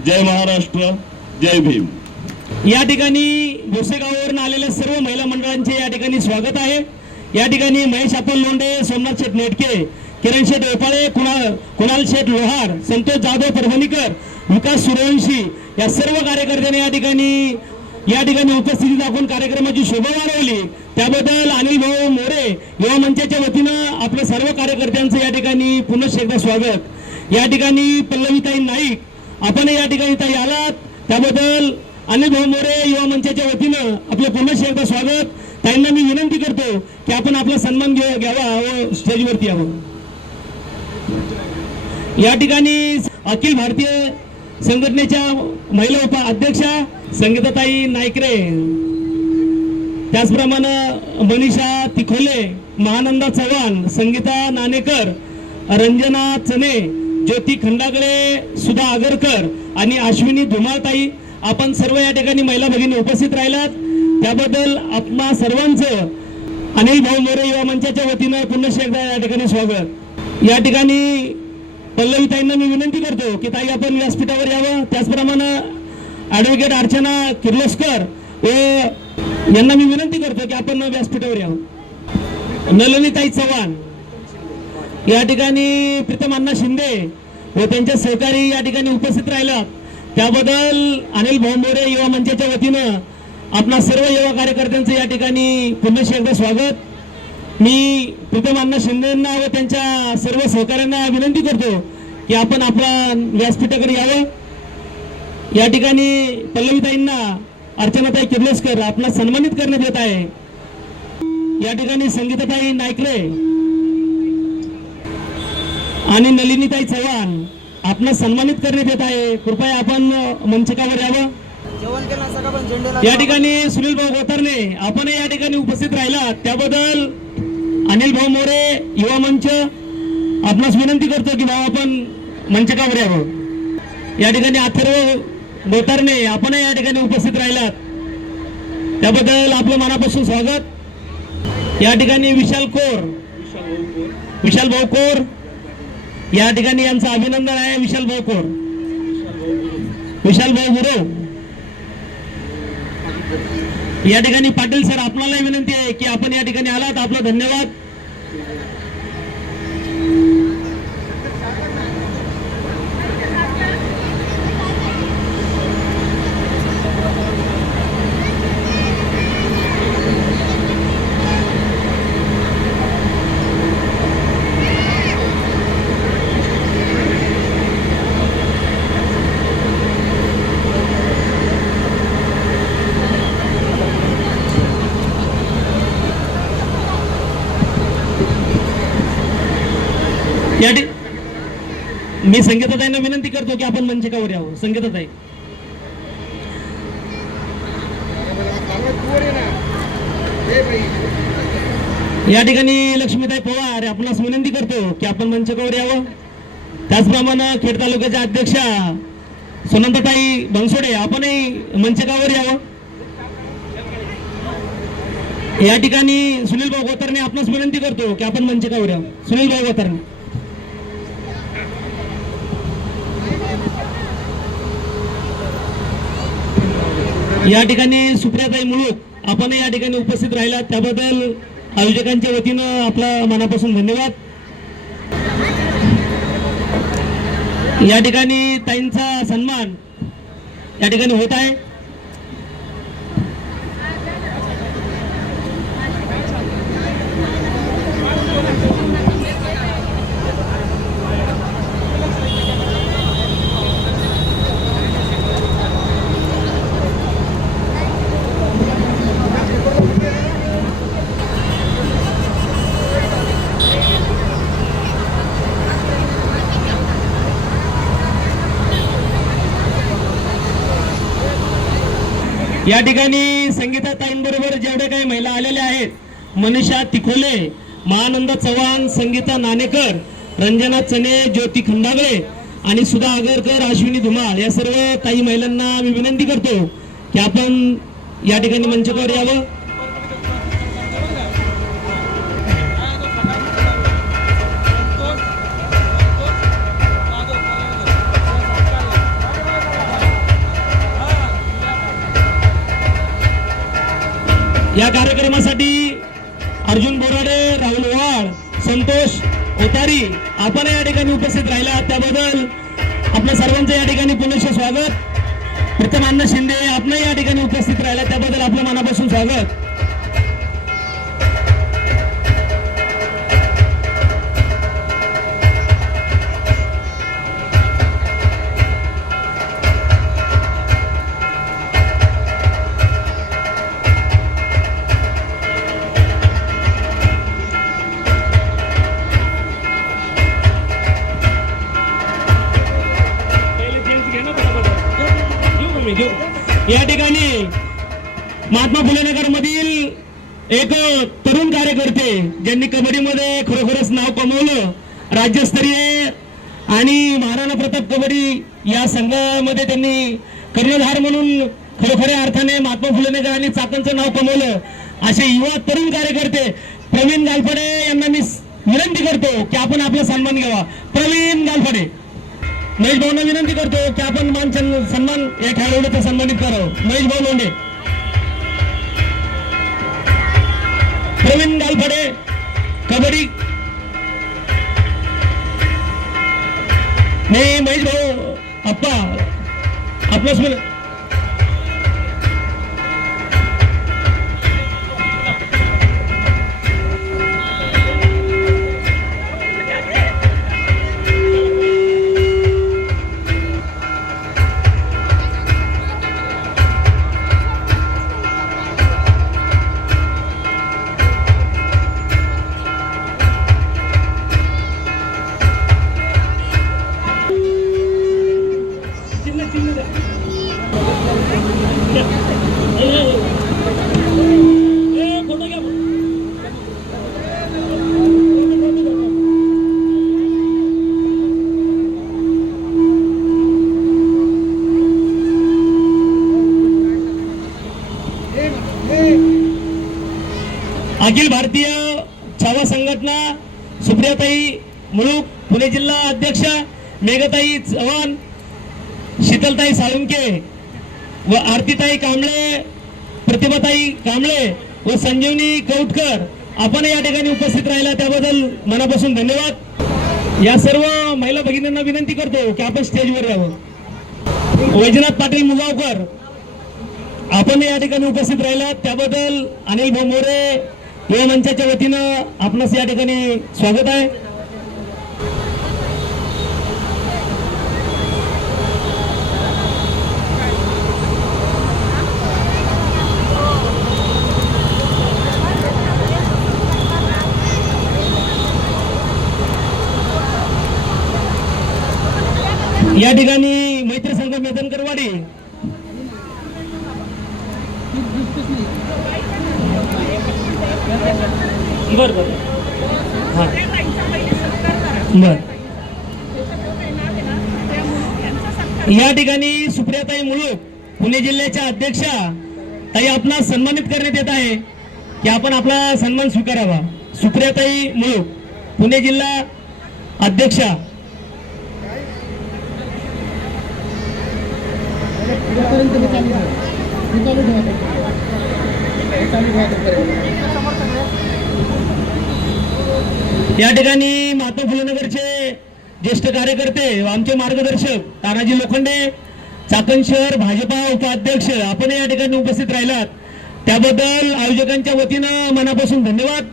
जय महाराष्ट्र, जय भीम. या ठिकाणी गोसेगाववरून आलेल्या सर्व महिला मंडळांचे या ठिकाणी स्वागत आहे. या ठिकाणी महेश अतुल लोंढे, सोमनाथ शेठ नेटके, किरण शेठ ओपाळे, कुणाल शेठ लोहार, संतोष जाधव परभणीकर, विकास सूर्यवंशी या सर्व कार्यकर्त्यांनी या ठिकाणी उपस्थिती दाखवून कार्यक्रमाची शोभा वाढवली. त्याबद्दल अनिल भाऊ मोरे युवा मंचाच्या वतीनं आपल्या सर्व कार्यकर्त्यांचं या ठिकाणी पुनश्च एकदा स्वागत. या ठिकाणी पल्लवीताई नाईक आपण या ठिकाणी ताई आलात त्याबद्दल अनिल भाऊ मोरे युवा मंचाच्या वतीनं आपलं पुनश्च एकदा स्वागत. ताईंना मी विनंती करतो की आपण आपला सन्मान घ्यावा व स्टेजवरती यावं. या ठिकाणी अखिल भारतीय संघटनेच्या महिला उपाध्यक्षा संगीताताई नायकरे, त्याचप्रमाणे मनीषा तिखोले, महानंदा चव्हाण, संगीता नाणेकर, रंजना चने, ज्योती खंडागळे, सुधा आगरकर आणि अश्विनी धुमाळताई आपण सर्व या ठिकाणी महिला भगिनी उपस्थित राहिलात त्याबद्दल आपणा सर्वांचं अनिल भाऊ मोरे युवा मंचाच्या वतीनं पुन्हा एकदा या ठिकाणी स्वागत. या ठिकाणी पल्लवी ताईंना मी विनंती करतो की ताई आपण व्यासपीठावर यावं. त्याचप्रमाणे ॲडव्होकेट अर्चना किर्लोस्कर व यांना मी विनंती करतो की आपण व्यासपीठावर यावं. नलिनीताई चव्हाण या ठिकाणी प्रीतम अण्णा शिंदे व त्यांच्या सहकारी या ठिकाणी उपस्थित राहिलात त्याबद्दल अनिल भाऊ मोरे युवा मंचाच्या वतीनं आपणा सर्व युवा कार्यकर्त्यांचं या ठिकाणी पुन्हा एकदा स्वागत. मी प्रीतम अण्णा शिंदेंना व त्यांच्या सर्व सहकाऱ्यांना विनंती करतो की आपण आपल्या व्यासपीठाकडे यावं. या ठिकाणी पल्लवीताईंना अर्चनाताई किर्लोस्कर आपला सन्मानित करण्यात येत आहे. या ठिकाणी संगीताताई नायकरे आणि नलिनीताई चव्हाण आपला सन्मानित करण्यात येत आहे. कृपया आपण मंचकावर यावं. या ठिकाणी सुनील भाऊ गोतरणे आपण या ठिकाणी उपस्थित राहिला त्याबद्दल अनिल भाऊ मोरे युवा मंच आपणास विनंती करतो की भाऊ आपण मंचकावर यावं. या ठिकाणी अथर्व गोतरणे आपण या ठिकाणी उपस्थित राहिलात त्याबद्दल आपलं मनापासून स्वागत. या ठिकाणी विशाल भाऊ कोर या ठिकाणी यांचं अभिनंदन आहे. विशाल भाऊ गुरु या ठिकाणी पाटील सर आपल्याला विनंती आहे की आपण या ठिकाणी आलात आपला धन्यवाद. मी संगीताताईंना विनंती करतो की आपण मंचकावर यावं. संगीताताई या ठिकाणी लक्ष्मीताई पवार आपणास विनंती करतो की आपण मंचकावर यावं. त्याचप्रमाणे खेड तालुक्याच्या अध्यक्षा सुनंदाताई बनसोडे आपणही मंचकावर यावं. या ठिकाणी सुनील भाऊ गोतरणे आपणास विनंती करतो की आपण मंचकावर यावं. सुनील भाऊ गोतरणे या ठिकाणी सुप्रियाताई मुळूक आपण या ठिकाणी उपस्थित राहिला त्याबद्दल आयोजकांच्या वतीनं आपला मनापासून धन्यवाद. या ठिकाणी ताईंचा सन्मान या ठिकाणी होत आहे. या ठिकाणी संगीताताईंबरोबर जेवढे काही महिला आलेल्या आहेत मनीषा तिखोले, महानंद चव्हाण, संगीता नाणेकर, रंजना चने, ज्योती खंडागळे आणि सुधा आगरकर, अश्विनी धुमाळ या सर्व ताई महिलांना मी विनंती करतो की आपण या ठिकाणी मंचकावर यावं. या कार्यक्रमासाठी अर्जुन बोराडे, राहुल वाळ, संतोष ओतारी आपण या ठिकाणी उपस्थित राहिला त्याबद्दल आपल्या सर्वांचं या ठिकाणी पुनश्च स्वागत. प्रीतम अण्णा शिंदे आपण या ठिकाणी उपस्थित राहिला त्याबद्दल आपल्या मनापासून स्वागत. या ठिकाणी महात्मा फुले नगर मधील एक तरुण कार्यकर्ते ज्यांनी कबड्डीमध्ये खरोखरच नाव कमवलं, राज्यस्तरीय आणि महाराणा प्रताप कबड्डी या संघामध्ये त्यांनी कर्णधार म्हणून खरोखऱ्या अर्थाने महात्मा फुलेनगरांनी चाकणचं नाव कमवलं असे युवा तरुण कार्यकर्ते प्रवीण गालफडे यांना मी विनंती करतो की आपण आपला सन्मान घ्यावा. प्रवीण गालफडे. महेश भाऊंना विनंती करतो की आपण मान सन्मान या खेळाडूला सन्मानित करावं. महेश भाऊ लोंढे. प्रवीण गालफडे कबड्डी. नाही महेश भाऊ आप्पा आपलं अखिल भारतीय छावा संघटना सुप्रियाताई मुळूक पुणे जिल्हा अध्यक्ष, मेघताई चव्हाण, शीतलताई साळुंके व आरतीताई कांबळे, प्रतिभाताई कांबळे व संजीवनी कौटकर आपण या ठिकाणी उपस्थित राहिला त्याबद्दल मनापासून धन्यवाद. या सर्व महिला भगिनींना विनंती करतो की आपण स्टेजवर यावं. वैजनाथ पाटील मुगावकर आपण या ठिकाणी उपस्थित राहिला त्याबद्दल अनिल भाऊ मोरे युवा मंचाच्या वतीनं आपणास या ठिकाणी स्वागत आहे. या ठिकाणी मैत्री संघ मेदनकरवाडी बर बर हा बर. या ठिकाणी सुप्रियाताई मुळूक पुणे जिल्ह्याच्या अध्यक्षा ताई आपणास सन्मानित करण्यात येत आहे की आपण आपला सन्मान स्वीकारावा. सुप्रियाताई मुळूक पुणे जिल्हा अध्यक्षा. या ठिकाणी महात्मा फुलेनगरचे ज्येष्ठ कार्यकर्ते व आमचे मार्गदर्शक तानाजी लोखंडे, चाकण शहर भाजपा उपाध्यक्ष आपण या ठिकाणी उपस्थित राहिलात त्याबद्दल आयोजकांच्या वतीनं मनापासून धन्यवाद.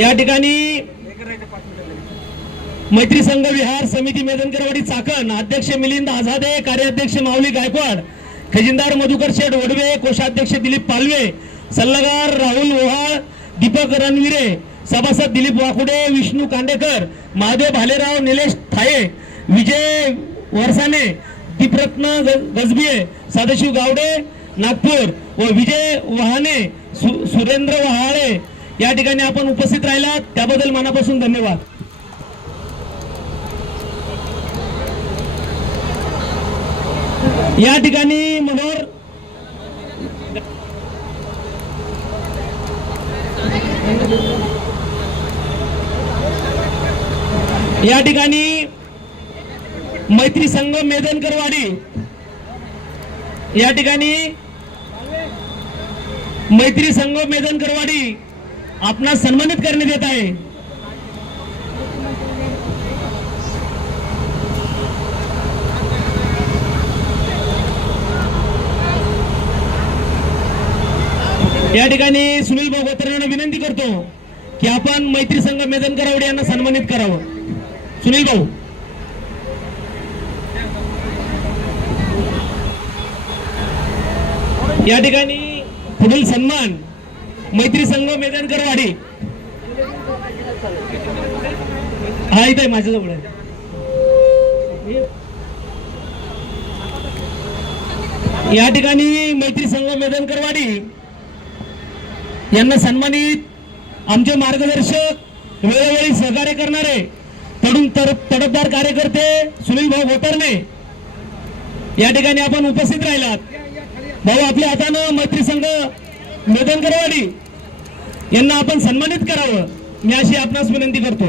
या ठिकाणी मैत्री संघ विहार समिती मेदनकरवाडी चाकण अध्यक्ष मिलिंद आझादे, कार्याध्यक्ष माऊली गायकवाड, खजिनदार मधुकर शेठ वडवे, कोषाध्यक्ष दिलीप पालवे, सल्लागार राहुल ओहाळ, दीपक रणविरे, सभासद दिलीप वाकुडे, विष्णू कांडेकर, महादेव भालेराव, निलेश थाये, विजय वरसाने, दीपरत्न गजबिये, सदाशिव गावडे नागपूर व विजय वहाने, सुरेंद्र वहाळे या ठिकाणी आपण उपस्थित राहिलात त्याबद्दल मनापासून धन्यवाद. या ठिकाणी मनोहर या ठिकाणी मैत्री संघ मेदनकरवाडी या ठिकाणी मैत्री संघ मेदनकरवाडी आपणास सन्मानित करण्यात येत आहे. या ठिकाणी सुनील भाऊ गोत्रेंना विनंती करतो की आपण मैत्री संघ मेदनकरवाडी यांना सन्मानित करावं. सुनील भाऊ. या ठिकाणी पुढील सन्मान मैत्री संघ मेदनकरवाडी. हा इथे माझ्याजवळ आहे. या ठिकाणी मैत्री संघ मेदनकरवाडी यांना सन्मानित आमचे मार्गदर्शक वेळोवेळी सहकार्य करणारे तडफदार कार्यकर्ते सुनील भाऊ गोतरणे या ठिकाणी आपण उपस्थित राहिलात. भाऊ, आपल्या हातानं मैत्री संघ मेदनकरवाडी यांना आपण सन्मानित करावं, मी अशी आपणास विनंती करतो.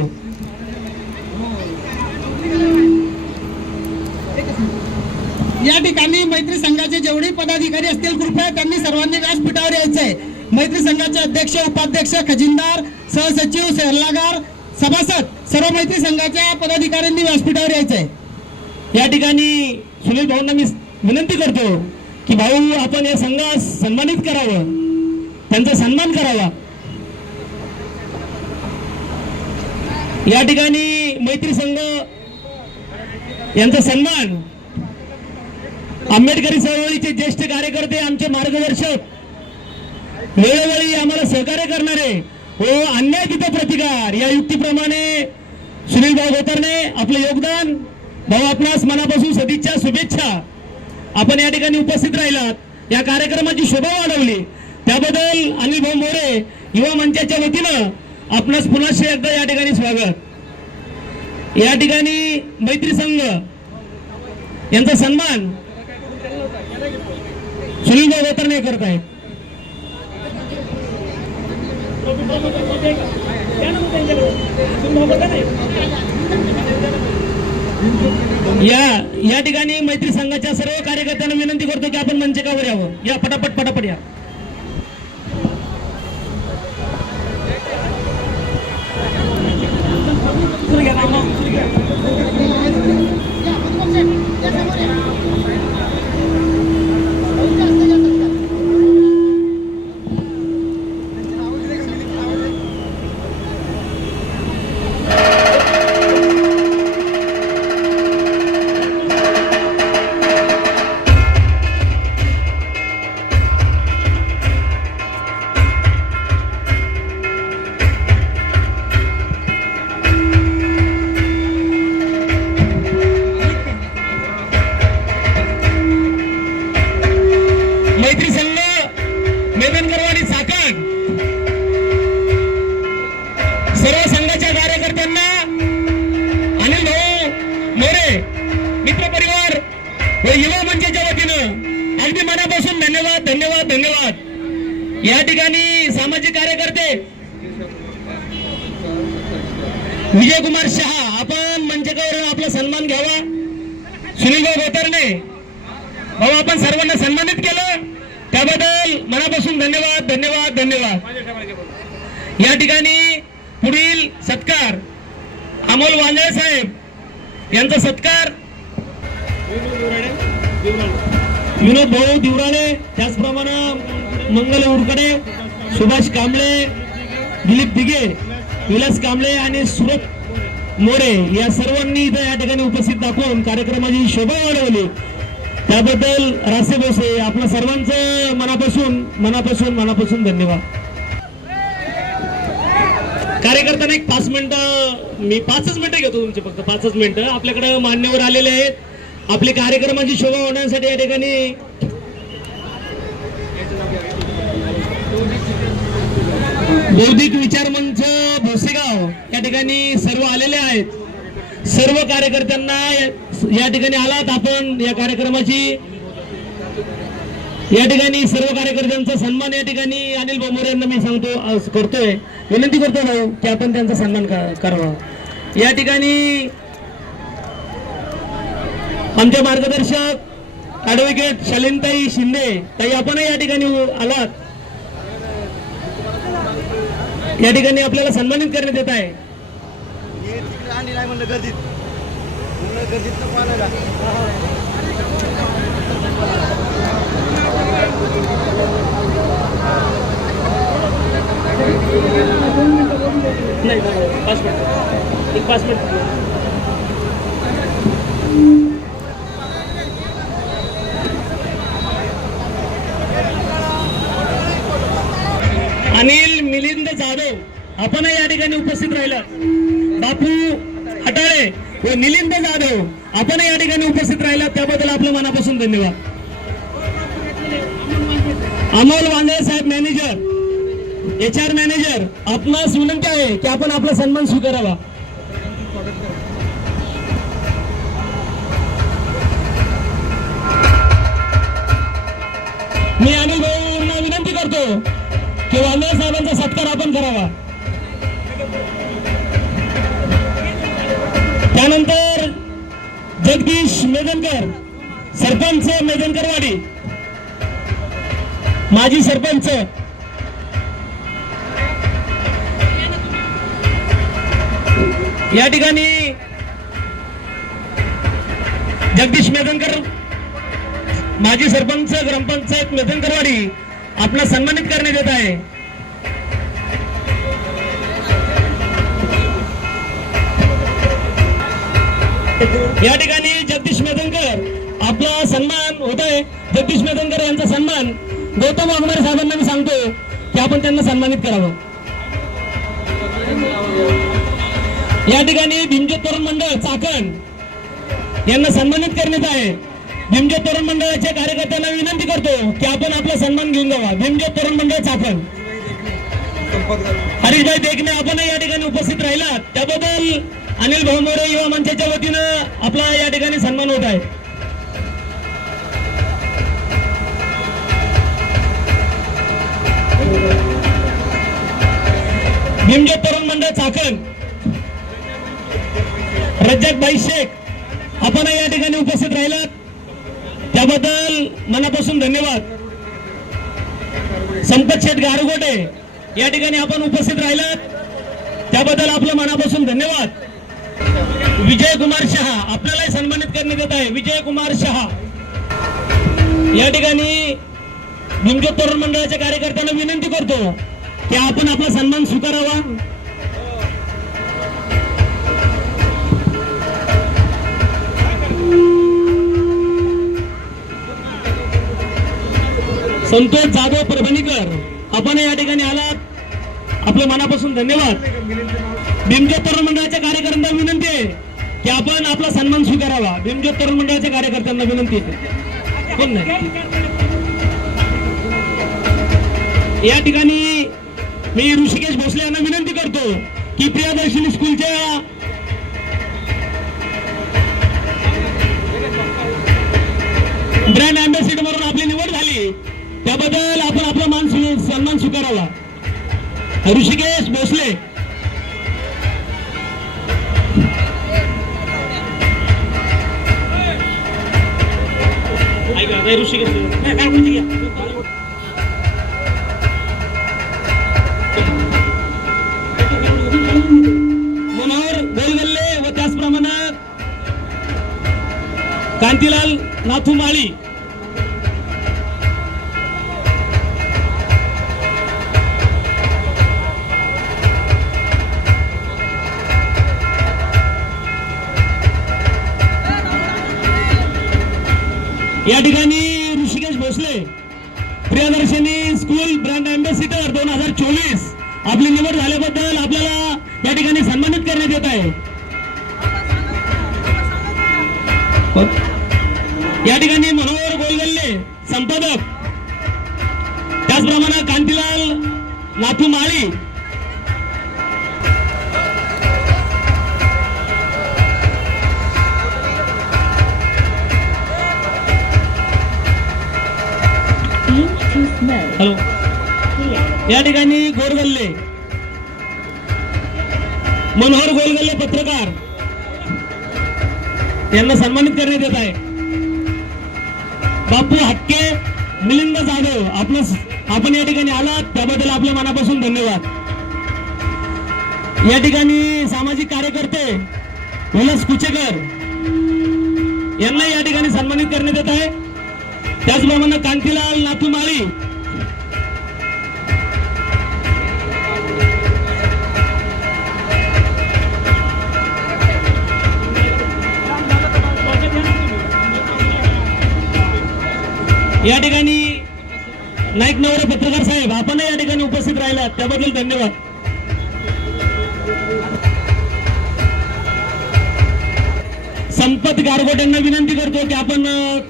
या ठिकाणी मैत्री संघाचे जेवढे पदाधिकारी असतील कृपया त्यांनी सर्वांनी व्यासपीठावर यायचंय. मैत्री संघाचे अध्यक्ष, उपाध्यक्ष, खजिनदार, सहसचिव, सल्लागार, सभासद सर्व मैत्री संघाच्या पदाधिकाऱ्यांनी व्यासपीठावर यायचंय. या ठिकाणी सुनील भाऊंना मी विनंती करतो की भाऊ, आपण या संघास सन्मानित करावं, त्यांचा सन्मान करावा. या ठिकाणी मैत्री संघ यांचा सन्मान आंबेडकरी चळवळीचे ज्येष्ठ कार्यकर्ते, आमचे मार्गदर्शक, वेळोवेळी आम्हाला सहकार्य करणारे व अन्याय तिथं प्रतिकार या युक्तीप्रमाणे सुनील भाऊ गोतरणे आपलं योगदान. भाऊ, आपणास मनापासून सदिच्छा, शुभेच्छा. आपण या ठिकाणी उपस्थित राहिलात, या कार्यक्रमाची शोभा वाढवली, त्याबद्दल अनिल भाऊ मोरे युवा मंचाच्या वतीनं आपणास पुन्हा एकदा या ठिकाणी स्वागत. या ठिकाणी मैत्री संघ यांचा सन्मान सुनील भाऊ गोतरणे करत आहेत. या ठिकाणी मैत्री संघाच्या सर्व कार्यकर्त्यांना विनंती करतो की आपण मंचकावर यावं. या पटापट या. मैत्री संघ मेदनकरवाडी चाकण सर्व संघाच्या कार्यकर्त्यांना अनिल भाऊ मोरे मित्र परिवार व युवा मंचाच्या वतीनं अगदी मनापासून धन्यवाद धन्यवाद धन्यवाद. या ठिकाणी सामाजिक कार्यकर्ते विजयकुमार शहा, आपण मंचकावरून आपला सन्मान घ्यावा. सुनील भाऊ गोतरणे भाऊ, आपण सर्वांना सन्मानित केलं, त्याबद्दल मनापासून धन्यवाद धन्यवाद धन्यवाद. या ठिकाणी पुढील सत्कार अमोल वांजळे साहेब यांचा सत्कार विनोद भाऊ दिवराळे, त्याचप्रमाणे मंगल उरकडे, सुभाष कांबळे, दिलीप दिघे, विलास कांबळे आणि सुरत मोरे या सर्वांनी इथं या ठिकाणी उपस्थित दाखवून कार्यक्रमाची शोभा वाढवली, त्याबद्दल रासे भोसे आपल्या सर्वांचं मनापासून धन्यवाद. कार्यकर्त्यांना एक 5 मिनिटं, मी 5च मिनिटं घेतो तुमचे, फक्त 5च मिनिटं. आपल्याकडे मान्यवर आलेले आहेत. आपली कार्यक्रमाची शोभा होण्यासाठी या ठिकाणी बौद्धिक विचार मंच भोसेगाव या ठिकाणी सर्व आलेले आहेत. सर्व कार्यकर्त्यांना या ठिकाणी आलात आपण, या कार्यक्रमाची या ठिकाणी सर्व कार्यकर्त्यांचा सन्मान या ठिकाणी अनिल भाऊ मोरे यांना मी करतोय, विनंती करतो भाऊ की आपण त्यांचा सन्मान करावा. या ठिकाणी आमचे मार्गदर्शक ऍडव्होकेट शालिनताई शिंदे ताई, आपणही या ठिकाणी आलात. या ठिकाणी आपल्याला सन्मानित करण्यात येत आहे. नाही 5 मिनिट, एक 5 मिनिट. अनिल मिलिंद जाधव आपण या ठिकाणी उपस्थित राहिला. बापू हटाळे व मिलिंद जाधव आपण या ठिकाणी उपस्थित राहिला, त्याबद्दल आपल्या मनापासून धन्यवाद. अमोल वांजळे साहेब मॅनेजर, HR मॅनेजर, आपणास विनंती आहे की आपण आपला सन्मान स्वीकारावा. सन्मान करावा. त्यानंतर जगदीश मेदनकर, सरपंच मेदनकरवाडी, माजी सरपंच. या ठिकाणी जगदीश मेदनकर, माजी सरपंच ग्रामपंचायत मेदनकरवाडी, आपला सन्मानित करण्यात येत आहे. या ठिकाणी जगदीश मेदनकर आपला सन्मान होत आहे. जगदीश मेदनकर यांचा सन्मान गौतम वाघमारे साहेबांना मी सांगतो की आपण त्यांना सन्मानित करावं. या ठिकाणी भीमज्योत तरुण मंडळ चाकण यांना सन्मानित करण्यात आहे. भीमज्योत तरुण मंडळाच्या कार्यकर्त्यांना विनंती करतो की आपण आपला सन्मान घेऊन जावा. भीमज्योत तरुण मंडळ चाकण, हरीशभाई देखणे आपण या ठिकाणी उपस्थित राहिलात त्याबद्दल अनिल भाऊ मोरे युवा मंचाच्या वतीनं आपला या ठिकाणी सन्मान होत आहे. भीमज्योत तरुण मंडळ चाकण, रज्जाकभाई शेख आपण या ठिकाणी उपस्थित राहिलात त्याबद्दल मनापासून धन्यवाद. संपत शेठ गारगोटे या ठिकाणी आपण उपस्थित राहिलात त्याबद्दल आपलं मनापासून धन्यवाद. विजय कुमार शहा आपल्यालाही सन्मानित करण्यात येत आहे. विजय कुमार शहा या ठिकाणी भीमज्योत तरुण मंडळाच्या कार्यकर्त्यांना विनंती करतो की आपण आपला सन्मान स्वीकारावा. संतोष जाधव परभणीकर आपण या ठिकाणी आलात आपल्या मनापासून धन्यवाद. भीमज्योत तरुण मंडळाच्या कार्यकर्त्यांना विनंती आहे की आपण आपला सन्मान स्वीकारावा. भीमज्योत तरुण मंडळाच्या कार्यकर्त्यांना विनंती आहे. कोण नाही या ठिकाणी मी ऋषिकेश भोसले यांना विनंती करतो की प्रियदर्शनी स्कूलच्या ब्रँड अँबॅसिडर म्हणून आपली निवड झाली त्याबद्दल आपण आपला सन्मान स्वीकारावा. ऋषिकेश भोसले ऋषिकेश मनोहर गोलगल्ले व त्याचप्रमाणे कांतीलाल नाथू माळी या ठिकाणी Hrishikesh Bhosale Priyadarshini school brand ambassador 2024 आपली निवड झाल्याबद्दल आपल्याला या ठिकाणी सन्मानित करण्यात येत आहे. या ठिकाणी मनोहर गोलगल्ले संपादक, त्याचप्रमाणे कांतीलाल नाथू माळी हॅलो या ठिकाणी गोरगल्ले मनोहर गोलगल्ले पत्रकार यांना सन्मानित करण्यात येत आहे. बापू हक्के मिलिंद जाधव आपण या ठिकाणी आलात त्याबद्दल आपल्या मनापासून धन्यवाद. या ठिकाणी सामाजिक कार्यकर्ते विलास कुचेकर यांना या ठिकाणी सन्मानित करण्यात येत आहे. त्याचप्रमाणे कांतीलाल नाथू माळी या ठिकाणी नाईक नवरे पत्रकार साहेब आपण या ठिकाणी उपस्थित राहिलात त्याबद्दल धन्यवाद. संपत गारगोट्यांना विनंती करतो की आपण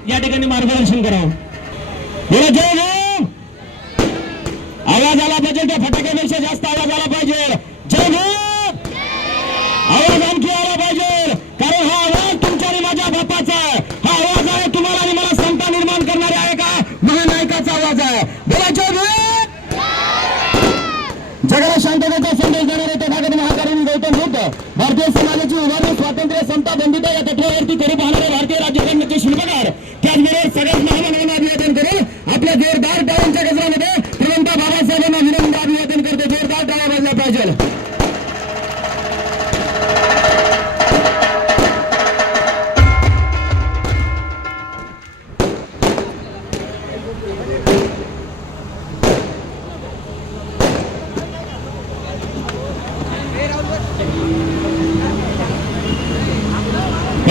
या ठिकाणी मार्गदर्शन करावं. आवाज आला पाहिजे, त्या फटाक्यापेक्षा जास्त आवाज आला पाहिजे. जय भीम आवाज आणखी आला पाहिजे, कारण हा आवाज तुमच्या आणि माझ्या बापाचा आहे. हा आवाज आहे तुम्हाला आणि मला समता निर्माण करणारे आहे का महानायकाचा आवाज आहे. बोला जय भीम. जगाला शांती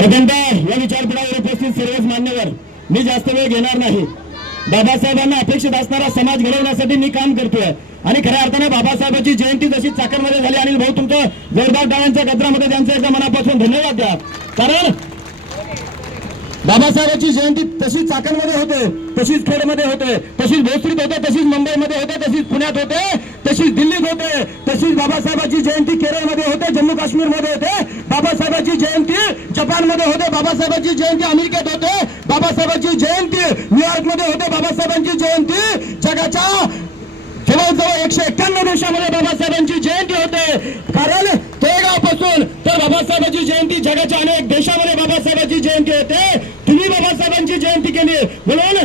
प्रथमतः या विचारपीठावर उपस्थित सर्वच मान्यवर, मी जास्त वेळ घेणार नाही. बाबासाहेबांना अपेक्षित असणारा समाज घडवण्यासाठी मी काम करतोय आणि खऱ्या अर्थाने बाबासाहेबांची जयंती जशी चाकणमध्ये झाली, अनिल भाऊ तुमचं जोरदार टाळ्यांच्या गजरामध्ये त्यांचं एकदा मनापासून धन्यवाद द्या. कारण बाबासाहेबांची जयंती तशीच चाकणमध्ये होते, तशीच खेडमध्ये होते, तशीच भोसरीत होते, तशीच मुंबईमध्ये होते, तशीच पुण्यात होते, तशीच दिल्लीत होते, तशीच बाबासाहेबांची जयंती केरळमध्ये होते, जम्मू काश्मीरमध्ये होते, बाबासाहेबांची जयंती जपानमध्ये होते, बाबासाहेबांची जयंती अमेरिकेत होते, बाबासाहेबांची जयंती न्यूयॉर्कमध्ये होते, बाबासाहेबांची जयंती जगाच्या जवळजवळ 191 देशामध्ये बाबासाहेबांची जयंती होते. कारण तळेगावपासून तर बाबासाहेबांची जयंती जगाच्या अनेक देशामध्ये बाबासाहेबांची जयंती होते. तुम्ही बाबासाहेबांची जयंती केली म्हणून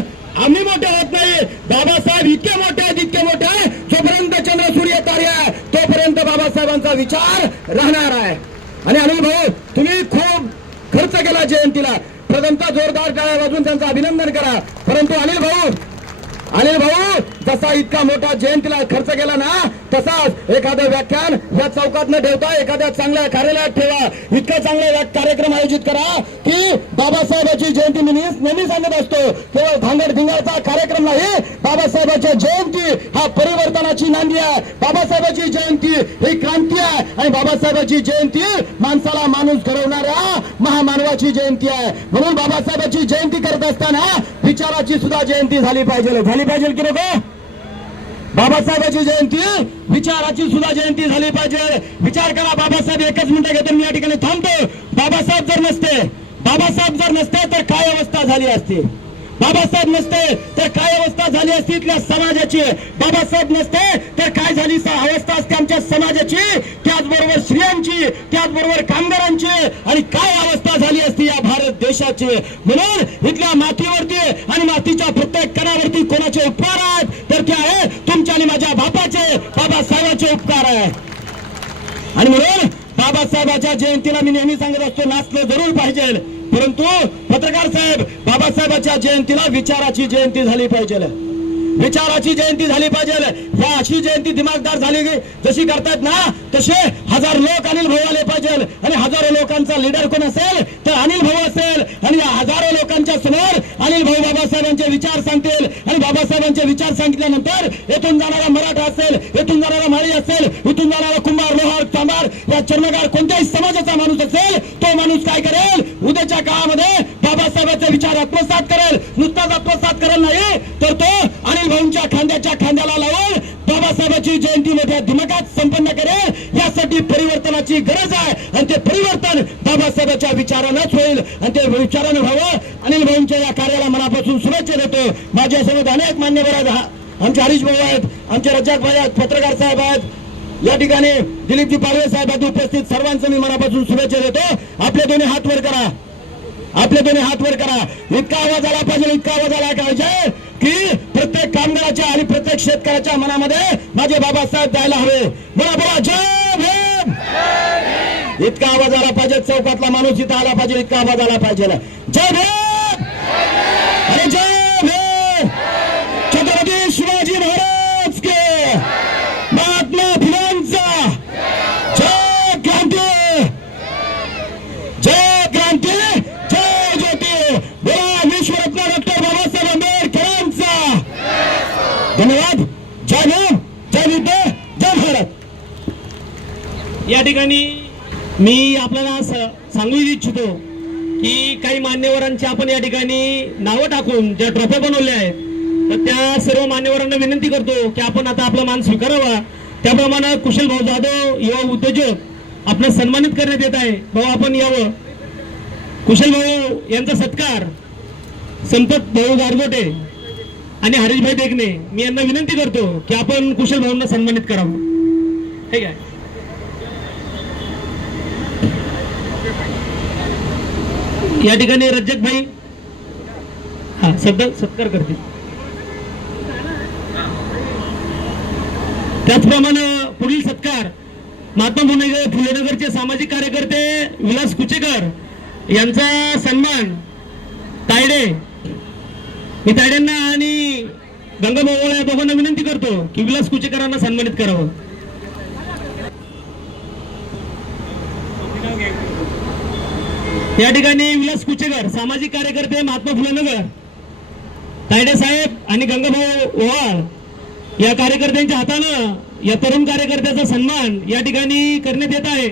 आम्ही मोठे होत नाही. बाबासाहेब इतके मोठे आहेत, इतके मोठे आहे, जोपर्यंत चंद्र सूर्य तारे आहे तोपर्यंत बाबासाहेबांचा विचार राहणार आहे. आणि अनिल भाऊ तुम्ही खूप खर्च केला जयंतीला, प्रथमतः जोरदार टाळ्या वाजवून त्यांचं अभिनंदन करा. परंतु अनिल भाऊ जसा इतका मोठा जयंतीला खर्च केला ना, तसाच एखादं व्याख्यान या चौकात न ठेवता एखाद्या चांगल्या कार्यालयात ठेवा. इतका चांगला कार्यक्रम आयोजित करा की बाबासाहेबांची जयंती मी नेहमी सांगत असतो, केवळ धांगड धिंगाचा कार्यक्रम नाही, बाबासाहेबांची जयंती हा परिवर्तनाची नांदी आहे. बाबासाहेबांची जयंती ही क्रांती आहे आणि बाबासाहेबांची जयंती माणसाला माणूस घडवणाऱ्या महामानवाची जयंती आहे. म्हणून बाबासाहेबांची जयंती करत असताना विचाराची सुद्धा जयंती झाली पाहिजे की नको. बाबासाहेबांची जयंती विचाराची सुद्धा जयंती झाली पाहिजे. विचार करा, बाबासाहेब एकच मिनिट घेतो मी या ठिकाणी थांबतो. बाबासाहेब जर नसते तर काय अवस्था झाली असती? बाबासाहेब नसते तर काय अवस्था झाली असती इथल्या समाजाची? बाबासाहेब नसते तर काय झाली अवस्था असते आमच्या समाजाची, त्याचबरोबर स्त्रियांची, त्याचबरोबर कामगारांची, आणि काय अवस्था झाली असती या भारत देशाची? म्हणून इथल्या मातीवरती आणि मातीच्या प्रत्येक कणावरती कोणाचे उपकार आहेत तर ते आहे तुमच्या आणि माझ्या बापाचे, बाबासाहेबांचे उपकार आहे. आणि म्हणून बाबासाहेबांच्या जयंतीला मी नेहमी सांगत असतो, नाचलं जरूर पाहिजे, परंतु पत्रकार साहेब बाबासाहेबांच्या जयंतीला विचाराची जयंती झाली पाहिजे, विचाराची जयंती झाली पाहिजे. या अशी जयंती दिमागदार झाली जशी करतायत ना, तसे 1000 लोक अनिल भाऊ आले पाहिजे. आणि हजारो लोकांचा लीडर कोण असेल तर अनिल भाऊ असेल. आणि या हजारो लोकांच्या समोर अनिल भाऊ बाबासाहेबांचे विचार सांगतील. आणि बाबासाहेबांचे विचार सांगितल्यानंतर येथून जाणारा मराठा असेल, येथून जाणारा माळी असेल, इथून जाणारा कुंभार, लोहार, चांभार, या चर्मगार कोणत्याही समाजाचा माणूस असेल, तो माणूस काय करेल? उद्याच्या काळामध्ये बाबासाहेबांचे विचार आत्मसात करेल. नुसताच आत्मसात करेल नाही तर तो अनिल भाऊंच्या खांद्याच्या खांद्याला लावून बाबासाहेबांची जयंती मोठ्या दिमागात संपन्न करेल. यासाठी परिवर्तनाची गरज आहे आणि ते परिवर्तन बाबासाहेबांच्या विचारानंच होईल आणि ते विचारानं व्हावं. अनिल भाऊंच्या या कार्याला मनापासून शुभेच्छा देतो. माझ्यासोबत अनेक मान्यवर आहेत, आमचे हरीश भाऊ आहेत, आमचे रज्जाक भाई आहेत, पत्रकार साहेब आहेत, या ठिकाणी दिलीपजी पालवे साहेब आहेत उपस्थित. सर्वांचं मी मनापासून शुभेच्छा देतो. आपले दोन्ही हात वर करा, आपले दोन्ही हात वर करा. इतका आवाज आला पाहिजे, इतका आवाज आला पाहिजे की प्रत्येक कामगाराच्या आणि प्रत्येक शेतकऱ्याच्या मनामध्ये माझे बाबासाहेब जायला हवे. बोला बोला जय भीम. इतका आवाज आला पाहिजे, चौकातला माणूस इथं आला पाहिजे, इतका आवाज आला पाहिजे. जय भीम आणि जय भीम. छत्रपती शिवाजी महाराज के, महात्मा फुलांचा जय क्रांती, जय क्रांती, जय ज्योती. बोला विश्वरत्न डॉक्टर बाबासाहेब आंबेडकरांचा धन्यवाद. जय भीम, जय बुद्ध, जय भारत. या ठिकाणी मी आपल्याला सांगू इच्छितो की काही मान्यवरांची आपण या ठिकाणी नावं टाकून ज्या ट्रॉफ्या बनवल्या आहेत, तर त्या सर्व मान्यवरांना विनंती करतो की आपण आता आपला मान स्वीकारावा. त्याप्रमाणे कुशल भाऊ जाधव युवा उद्योजक आपलं सन्मानित करण्यात येत आहे. भाऊ आपण यावं. कुशल भाऊ यांचा सत्कार संपत भाऊ गारगोटे आणि हरीशभाई देखणे मी यांना विनंती करतो की आपण कुशल भाऊंना सन्मानित करावं. ठीक आहे. या ठिकाणी रज्जक भाई सत्कार करतील. त्याचप्रमाणे पुढील सत्कार महात्मा फुलेनगरचे सामाजिक कार्यकर्ते विलास कुचेकर यांचा सन्मान तायडे. मी तायडेंना आणि गंगा मोहोळ या दोघांना विनंती करतो की विलास कुचेकरांना सन्मानित करावं. या ठिकाणी विलास कुचेकर सामाजिक कार्यकर्ते महात्मा फुले नगर, तायडे साहेब आणि गंगाभाऊ ओवाळ या कार्यकर्त्यांच्या हातानं या तरुण कार्यकर्त्याचा सन्मान या ठिकाणी करण्यात येत आहे.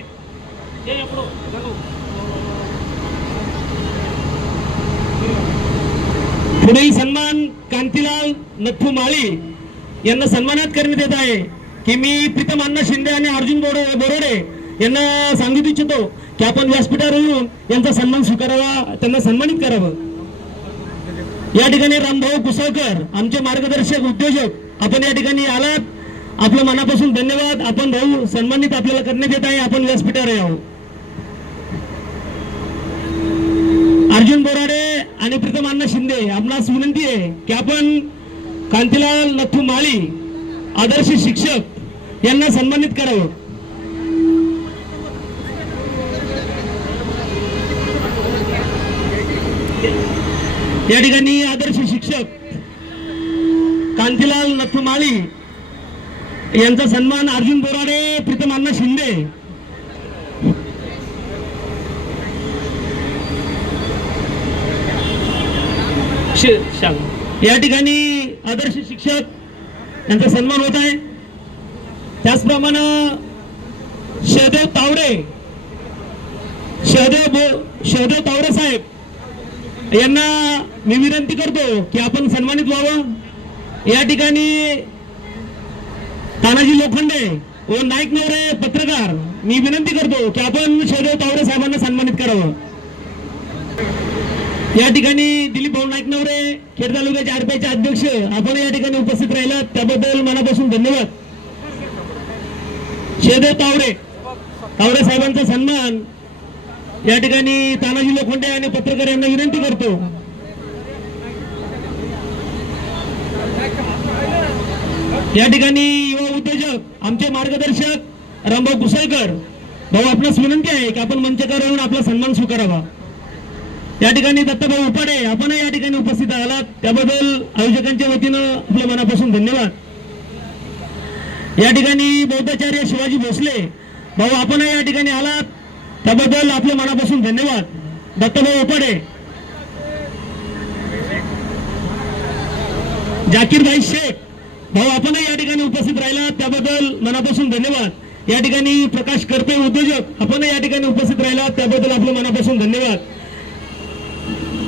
पुढील सन्मान कांतीलाल नथू माळी यांना सन्मानित करण्यात येत आहे की मी प्रीतम अण्णा शिंदे आणि अर्जुन बोरोडे यांना सांगितू इच्छितो की आपण व्यासपीठावर येऊन यांचा सन्मान स्वीकारावा, त्यांना सन्मानित करावं. या ठिकाणी रामभाऊ कुसळकर आमचे मार्गदर्शक उद्योजक आपण या ठिकाणी आलात, आपलं मनापासून धन्यवाद. आपण भाऊ सन्मानित आपल्याला करण्यात येत आहे, आपण व्यासपीठावर यावं. अर्जुन बोराडे आणि प्रीतम अण्णा शिंदे आपणास विनंती आहे की आपण कांतीलाल नथू माळी आदर्श शिक्षक यांना सन्मानित करावं. या ठिकाणी आदर्श शिक्षक कांतीलाल नथू माळी यांचा सन्मान अर्जुन बोराडे, प्रीतम अण्णा शिंदे या ठिकाणी आदर्श शिक्षक यांचा सन्मान होत आहे. त्याचप्रमाणे शहदेव तावडे साहेब यांना मी विनंती करतो की आपण सन्मानित व्हावं. या ठिकाणी तानाजी लोखंडे व नाईक नवरे पत्रकार मी विनंती करतो की आपण शहदेव तावडे साहेबांना सन्मानित करावं. या ठिकाणी दिलीप भाऊ नाईक नवरे खेड तालुक्याचे आरपीआयचे अध्यक्ष आपण या ठिकाणी उपस्थित राहिलात, त्याबद्दल मनापासून धन्यवाद. शहदेव तावडे साहेबांचा सन्मान या ठिकाणी तानाजी लोखंडे आणि पत्रकार यांना विनंती करतो. या ठिकाणी युवा उद्योजक आमचे मार्गदर्शक रामभाऊ कुसळकर भाऊ आपणास विनंती आहे की आपण मंचावर येऊन आपला सन्मान स्वीकारावा. या ठिकाणी दत्ताभाऊ उपाडे आपण या ठिकाणी उपस्थित आलात, त्याबद्दल आयोजकांच्या वतीनं आपल्या मनापासून धन्यवाद. या ठिकाणी बौद्धाचार्य शिवाजी भोसले भाऊ आपण या ठिकाणी आलात, त्याबद्दल आपल्या मनापासून धन्यवाद. दत्ताभाऊ उपाडे, जाकीरभाई शेख भाऊ आपण या ठिकाणी उपस्थित राहिलात, त्याबद्दल मनापासून धन्यवाद. या ठिकाणी प्रकाश करपे उद्योजक आपण या ठिकाणी उपस्थित राहिलात, त्याबद्दल आपल्या मनापासून धन्यवाद.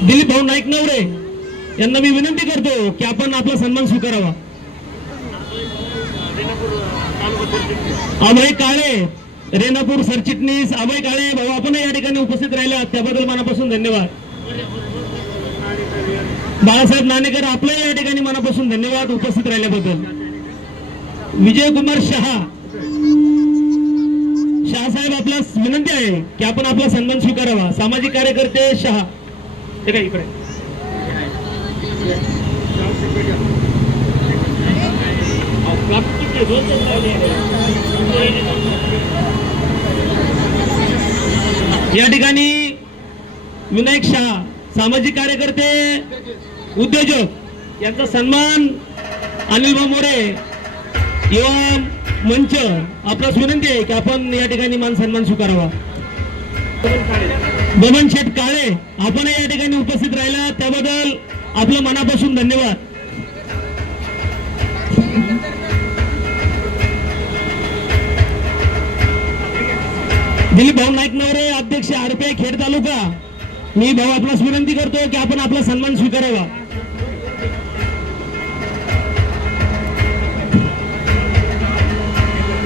दिलीप भाऊ नाईक नवरे यांना मी विनंती करतो की आपण आपला सन्मान स्वीकारावा. अभय काळे रेणापूर सरचिटणीस अभय काळे भाऊ आपण या ठिकाणी उपस्थित राहिलात, त्याबद्दल मनापासून धन्यवाद. बाळासाहेब नाणेकर आपलं या ठिकाणी मनापासून धन्यवाद उपस्थित राहिल्याबद्दल. विजयकुमार शहासाहेब आपल्यास विनंती आहे की आपण आपला सन्मान स्वीकारावा. सामाजिक कार्यकर्ते शहा इकडे या ठिकाणी विनायक शहा सामाजिक कार्यकर्ते उद्योजक यांचा सन्मान अनिल मोरे युवा मंच आपल्यास विनंती आहे की आपण या ठिकाणी मान सन्मान स्वीकारावा. बबन शेठ काळे आपण या ठिकाणी उपस्थित राहिला, त्याबद्दल आपलं मनापासून धन्यवाद. दिलीप भाऊ नाईक नवरे अध्यक्ष आरपीआय खेड तालुका मी भाऊ आपल्यास विनंती करतो की आपण आपला सन्मान स्वीकारावा.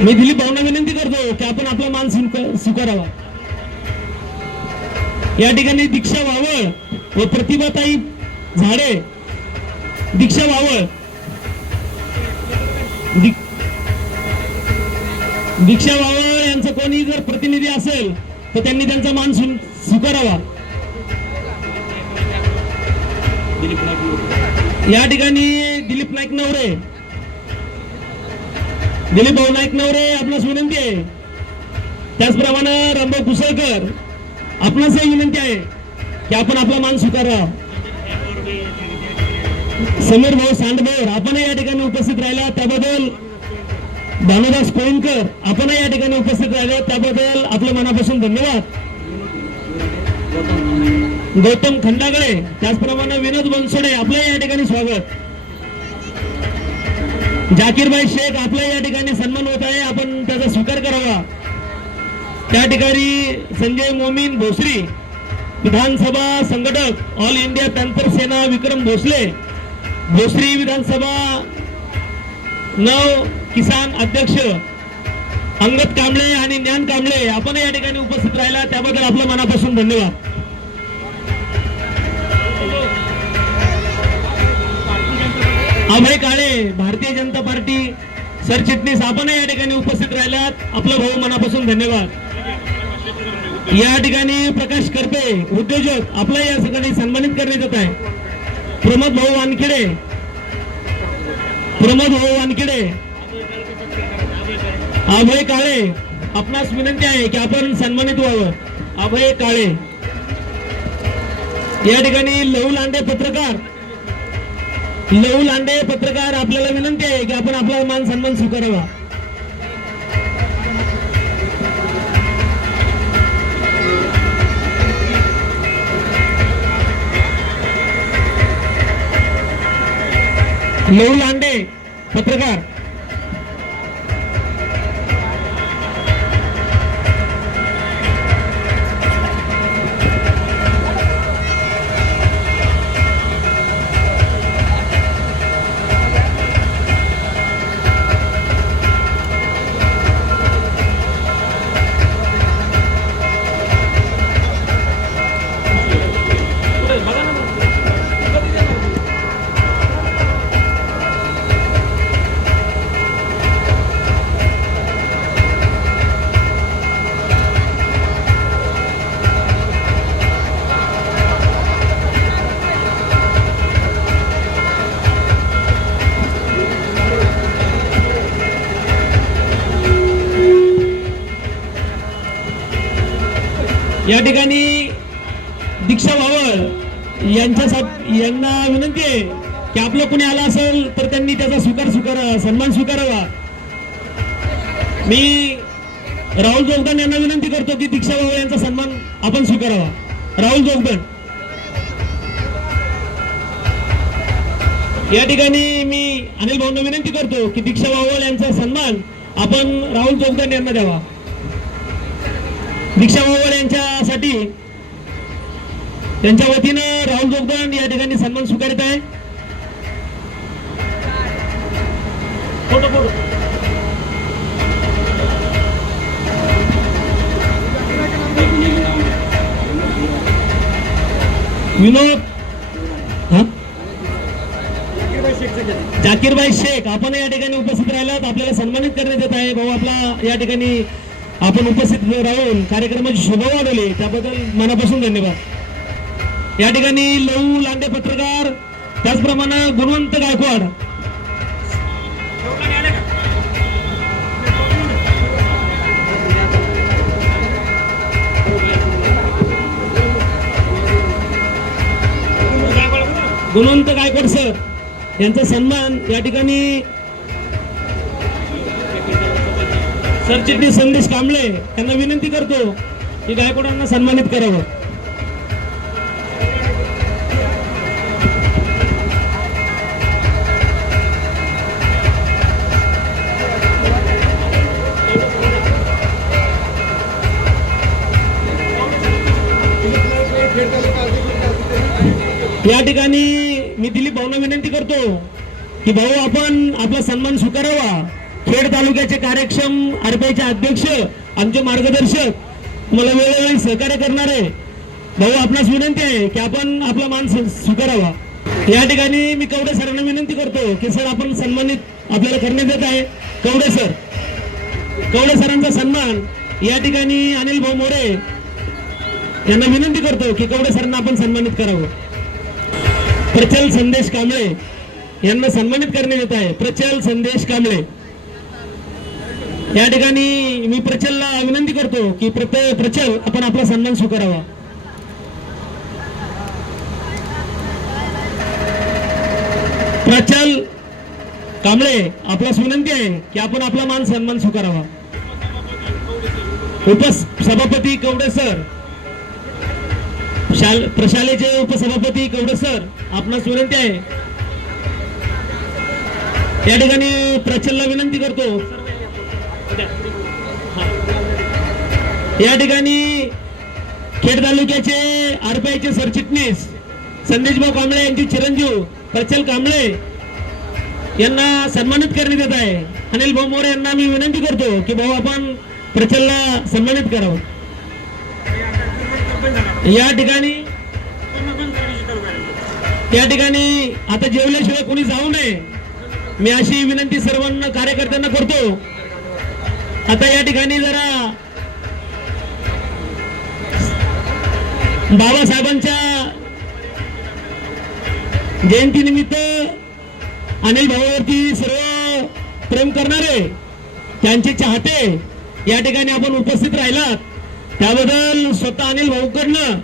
मी दिलीप भाऊंना विनंती करतो की आपण आपला मान स्वीकारावा. या ठिकाणी दीक्षा वावळ व प्रतिभाताई झाडे दीक्षा वावळ दीक्षा वावळ यांचं कोणी जर प्रतिनिधी असेल तर त्यांनी त्यांचा मान स्वीकारावा. या ठिकाणी दिलीप भाऊ नाईक नवरे आपणास विनंती आहे. त्याचप्रमाणे रामभाऊ कुसळकर आपणासही विनंती आहे की आपण आपला मान स्वीकारावा. समीर भाऊ सांडभोर आपण या ठिकाणी उपस्थित राहिला, त्याबद्दल भानुदास कोळीनकर आपण या ठिकाणी उपस्थित राहिले, त्याबद्दल आपल्या मनापासून धन्यवाद. गौतम खंडागळे, त्याचप्रमाणे विनोद बनसोडे, आपलं या ठिकाणी स्वागत. जाकीरभाई शेख, आपल्या या ठिकाणी सन्मान होत आहे, आपण त्याचा स्वीकार करावा. त्या ठिकाणी संजय मोमीन भोसरी, विधानसभा संघटक ऑल इंडिया पॅन्थर सेना विक्रम भोसले, भोसरी विधानसभा नव किसान अध्यक्ष अंगद कांबळे आणि ज्ञान कांबळे, आपण या ठिकाणी उपस्थित राहिला त्याबद्दल आपलं मनापासून धन्यवाद. अभय काळे, भारतीय जनता पार्टी सरचिटणीस, आपण या ठिकाणी उपस्थित राहिलात, आपलं भाऊ मनापासून धन्यवाद. या ठिकाणी प्रकाश करपे, उद्योजक, आपलं या ठिकाणी सन्मानित करण्यात येत आहे. प्रमोद भाऊ वानखेडे, अभय काळे, आपणास विनंती आहे की आपण सन्मानित व्हावं. अभय काळे. या ठिकाणी लहू लांडे पत्रकार, आपल्याला विनंती आहे की आपण आपला मान सन्मान स्वीकारावा. लहू लांडे पत्रकार. या ठिकाणी दीक्षा भावळ यांना विनंती आहे की आपलं कोणी आला असेल तर त्यांनी त्याचा सन्मान स्वीकारावा. मी राहुल जोगदंड यांना विनंती करतो की दीक्षा भावळ यांचा सन्मान आपण स्वीकारावा. राहुल जोगदंड. या ठिकाणी मी अनिल भाऊंना विनंती करतो की दीक्षा भावळ यांचा सन्मान आपण राहुल जोगदंड यांना द्यावा. दीक्षा भावळ यांच्यासाठी त्यांच्या वतीनं राहुल जोगदंड या ठिकाणी सन्मान स्वीकारत आहे. फोटो विनोद जाकीरभाई शेख, आपण या ठिकाणी उपस्थित राहिलात, आपल्याला सन्मानित करण्यात येत आहे. भाऊ आपला या ठिकाणी आपण उपस्थित राहून कार्यक्रमाची शोभा वाढवली त्याबद्दल मनापासून धन्यवाद. या ठिकाणी लहू लांडे पत्रकार, त्याचप्रमाणे गुणवंत गायकवाड. गुणवंत गायकवाड सर यांचा सन्मान या ठिकाणी सरचिटणीस संदेश कांबळे यांना विनंती करतो की गायकवाडांना सन्मानित करावं. या ठिकाणी मी दिलीप भाऊंना विनंती करतो की भाऊ आपण आपला सन्मान स्वीकारावा. खेड तालुक्याचे कार्यक्षम आरपीआयचे अध्यक्ष, आमचे मार्गदर्शक, मला वेळोवेळी सहकार्य करणारे भाऊ, आपणास विनंती आहे की आपण आपला मान स्वीकारावा. या ठिकाणी मी कवडे सरांना विनंती करतो की सर आपण सन्मानित आपल्याला करण्यात येत आहे. कवडे सरांचा सन्मान या ठिकाणी अनिल भाऊ मोरे यांना विनंती करतो की कवडे सरांना आपण सन्मानित करावं. प्रचल संदेश कांबळे यांना सन्मानित करण्यात येत आहे. प्रचल संदेश कांबळे. या ठिकाणी मी प्रचलला विनंती करतो की प्रचल आपण आपला सन्मान स्वीकारावा. प्रचल कांबळे आपल्यास विनंती आहे की आपण आपला मान सन्मान स्वीकारावा. उपसभापती कवडे सर, प्रशालेचे उपसभापती कवडे सर, आपणास विनंती आहे, या ठिकाणी प्रचलला विनंती करतो, या ठिकाणी खेड तालुक्याचे आरपीआयचे सरचिटणीस संदेशभाऊ कांबळे यांचे चिरंजीव प्रचल कांबळे यांना सन्मानित करण्यात येत आहे. अनिल भाऊ मोरे यांना मी विनंती करतो की भाऊ आपण प्रचलला सन्मानित करावं. या ठिकाणी आता जेवल्याशिवाय कोणी जाऊ नये, मी अशी विनंती सर्वांना कार्यकर्त्यांना करतो. आता या ठिकाणी जरा बाबासाहेबांच्या जयंतीनिमित्त अनिल भाऊवरती सर्व प्रेम करणारे त्यांचे चाहते या ठिकाणी आपण उपस्थित राहिलात, त्याबद्दल स्वतः अनिल भाऊकडनं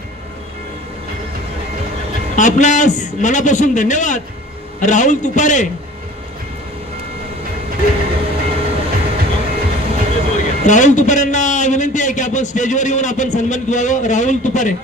आपणास मनापासून धन्यवाद. राहुल तुपारे, राहुल तुपारेंना विनंती आहे की आपण स्टेजवर येऊन आपण सन्मानित व्हावं. राहुल तुपारे.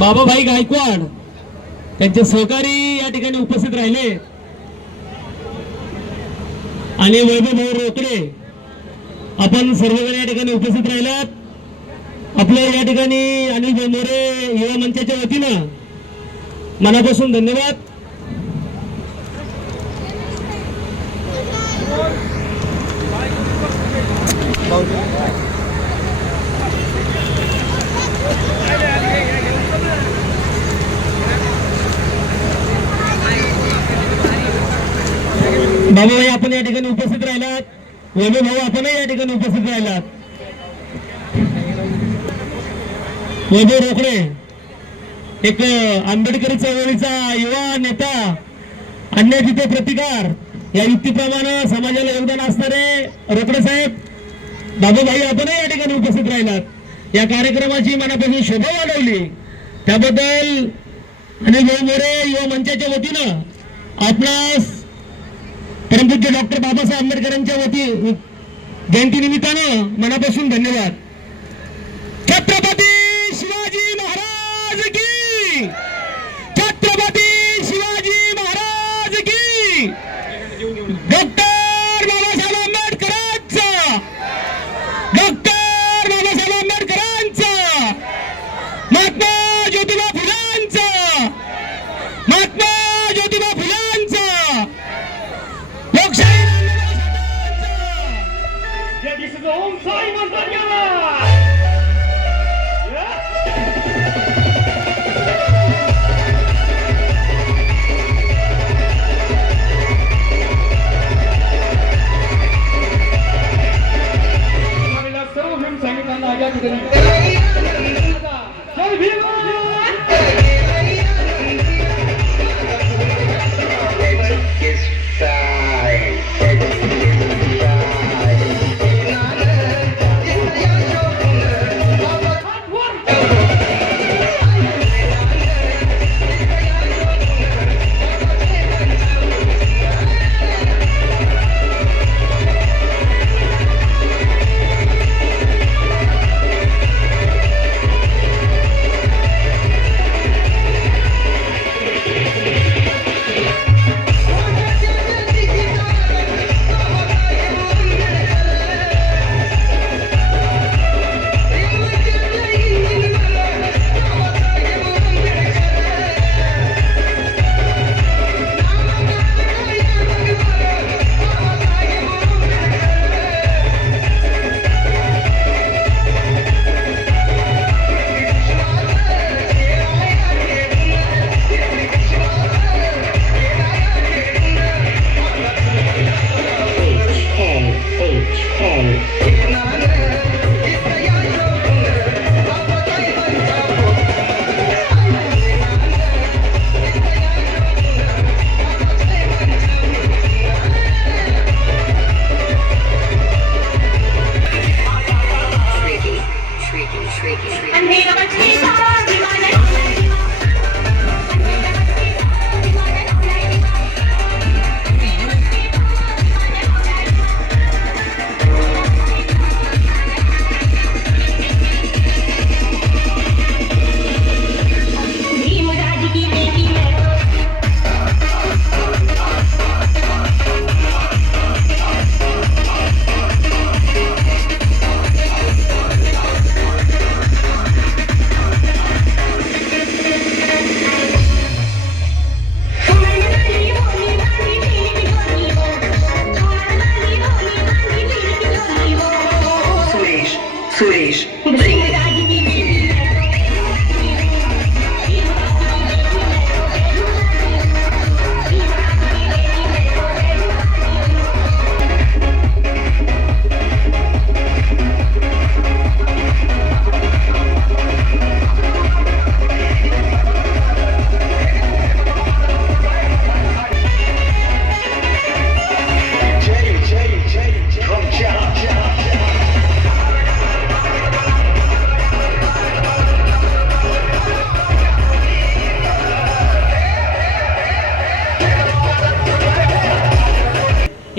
बाबाभाई गायकवाड त्यांचे सहकारी या ठिकाणी उपस्थित राहिले आणि वैभव भाऊ रोकडे आपण सर्वजण या ठिकाणी उपस्थित राहिलात. आपल्या या ठिकाणी अनिल भाऊ मोरे युवा मंचाच्या वतीनं मनापासून धन्यवाद. बाबाभाई आपण या ठिकाणी उपस्थित राहिलात, वैभव भाऊ आपणही या ठिकाणी उपस्थित राहिलात. वैभव रोकडे एक आंबेडकरी चळवळीचा युवा नेता, अन्याय तिथे प्रतिकार या युक्तीप्रमाणे समाजाला योगदान असणारे रोकडे साहेब, बाबाभाई आपणही या ठिकाणी उपस्थित राहिलात. या कार्यक्रमाची मनापासून शोभा वाढवली त्याबद्दल अनिल भाऊ मोरे युवा मंचाच्या वतीनं आपणास परमपूज्य डॉक्टर बाबासाहेब आंबेडकरांच्या वती जयंती निमित्तानं मनापासून धन्यवाद. छत्रपती शिवाजी महाराज की, छत्रपती शिवाजी महाराज की, डॉक्टर बाबासाहेब आंबेडकरांचा, डॉक्टर बाबासाहेब आंबेडकरांचा, महात्मा ज्योतिबा फुलांचा, महात्मा ज्योतिबा फुलांचा, लोकशाही ओम साई मंत्र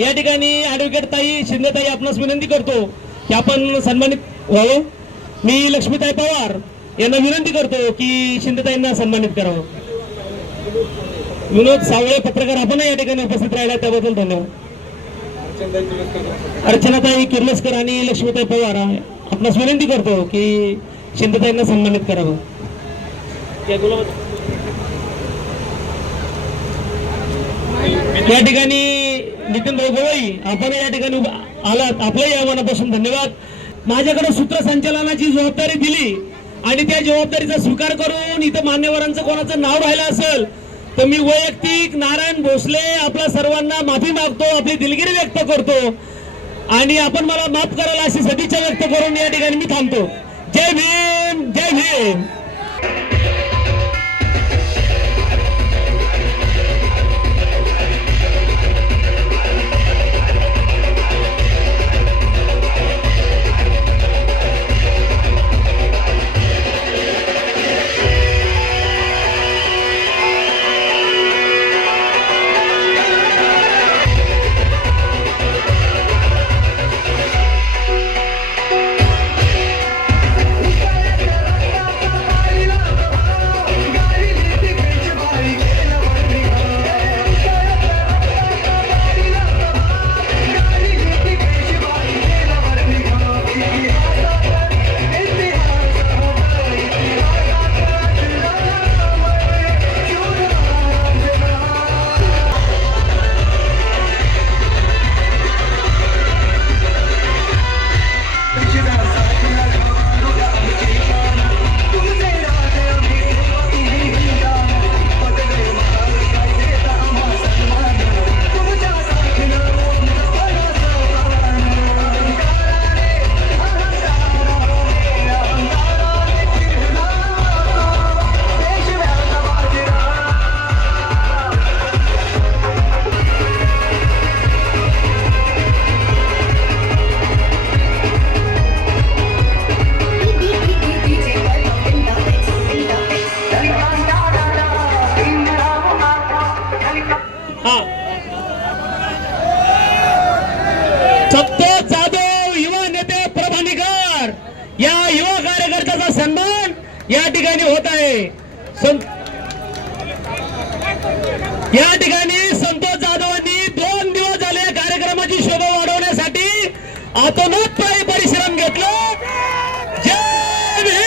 या ठिकाणी ॲडव्होकेट ताई शिंदेताई आपणास विनंती करतो की आपण सन्मानित व्हावं. मी लक्ष्मीताई पवार यांना विनंती करतो की शिंदेताईंना सन्मानित करावं. विनोद सावळे पत्रकार आपण या ठिकाणी उपस्थित राहिला त्याबद्दल धन्यवाद. अर्चनाताई किर्लोस्कर आणि लक्ष्मीताई पवार आपणास विनंती करतो की शिंदेताईंना सन्मानित करावं. या ठिकाणी नितीन भाऊ गवई आपण या ठिकाणी आलात, आपलंही या मनापासून धन्यवाद. माझ्याकडे सूत्रसंचालनाची जबाबदारी दिली आणि त्या जबाबदारीचा स्वीकार करून इथं मान्यवरांचं कोणाचं नाव राहिलं असेल तर मी वैयक्तिक नारायण भोसले आपल्या सर्वांना माफी मागतो, आपली दिलगिरी व्यक्त करतो आणि आपण मला माफ कराल अशी सदिच्छा व्यक्त करून या ठिकाणी मी थांबतो. जय भीम, जय भीम. संतोष जाधव युवा नेते प्रभानीकर या युवा कार्यकर्त्याचा सन्मान या ठिकाणी होत आहे. या ठिकाणी संतोष जाधवांनी 2 दिवस झाले कार्यक्रमाची शोभा वाढवण्यासाठी आतोनात परिश्रम घेतला. जय भीम.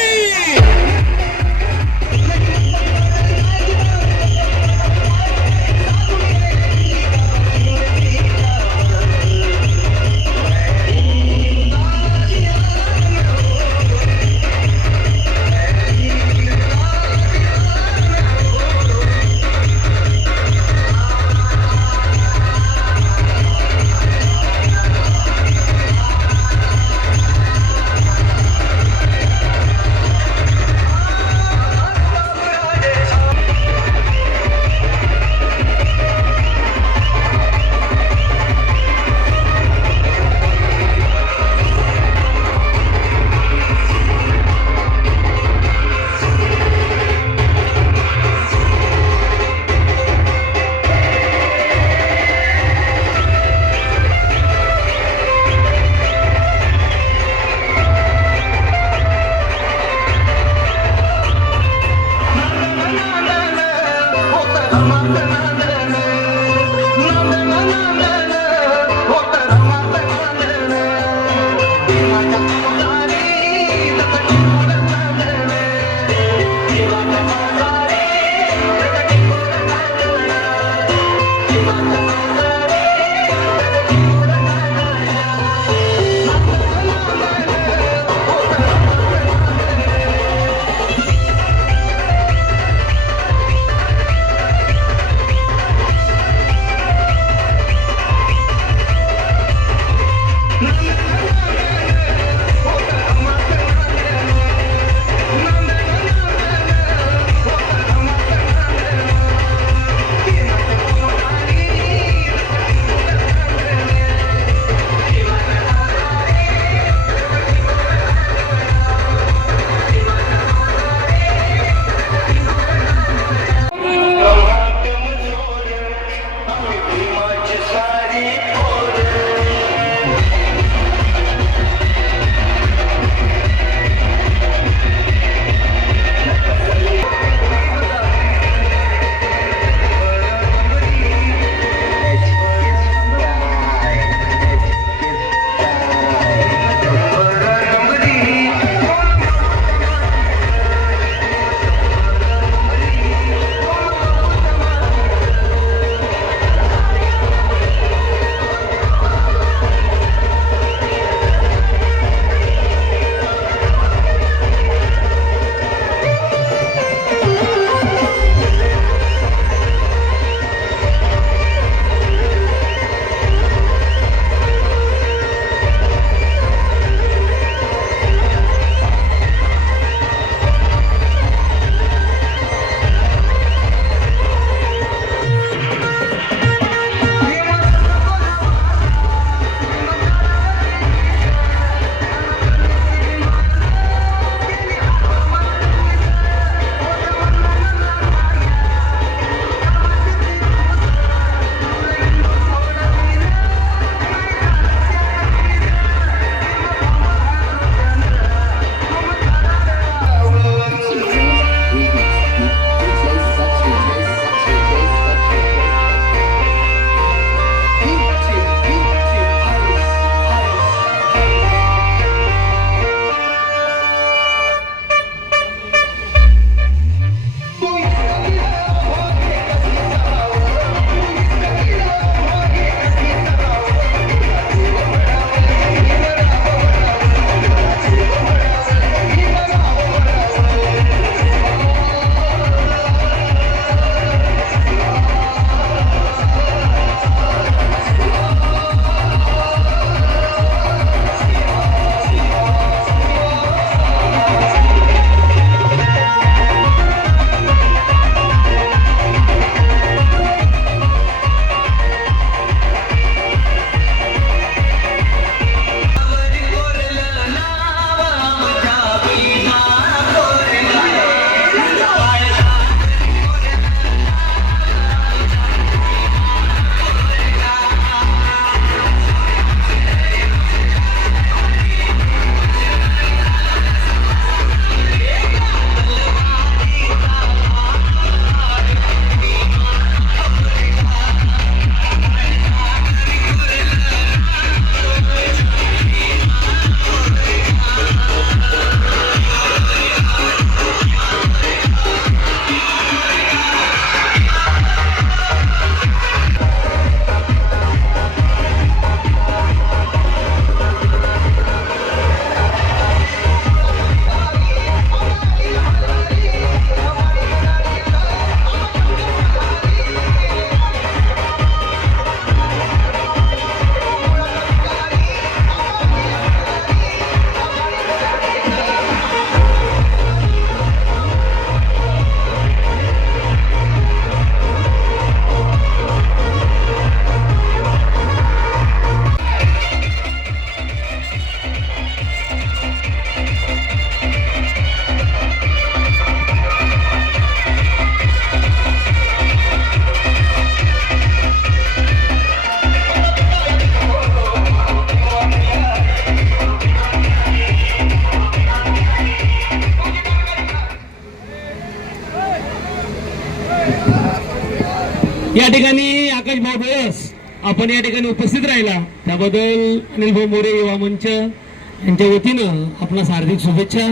या ठिकाणी आकाश भाऊ डोळस आपण या ठिकाणी उपस्थित राहिला त्याबद्दल अनिल भाऊ मोरे युवा मंच यांच्या वतीनं आपणास हार्दिक शुभेच्छा.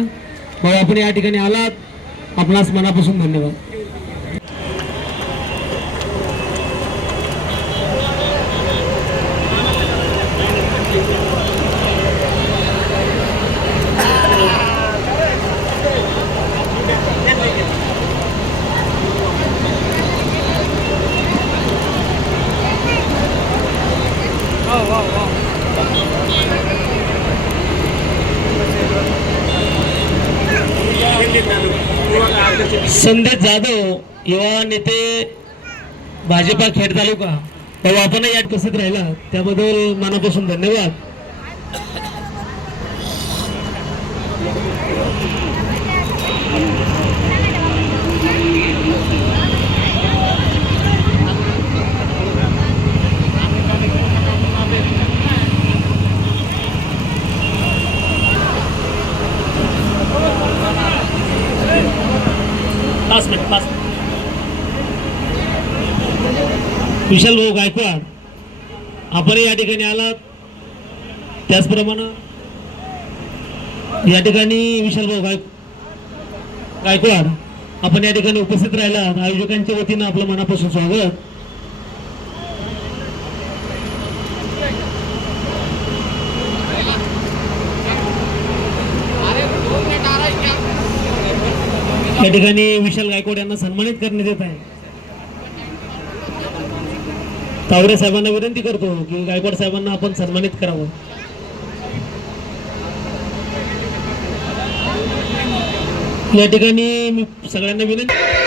भाऊ आपण या ठिकाणी आलात आपणास मनापासून धन्यवाद. संदेश जाधव युवा नेते भाजपा खेड तालुका भाऊ आपण यात उपस्थित राहिला त्याबद्दल मनापासून धन्यवाद. विशाल भाऊ गायकवाड आपण या ठिकाणी आलात त्याचप्रमाणे या ठिकाणी विशाल भाऊ गायकवाड आपण या ठिकाणी उपस्थित राहिलात आयोजकांच्या वतीनं आपलं मनापासून स्वागत. या ठिकाणी विशाल गायकवाड यांना सन्मानित करण्यात येत आहे. तावरे साहेबांना विनंती करतो की गायकवाड साहेबांना आपण सन्मानित करावं. या ठिकाणी मी सगळ्यांना विनंती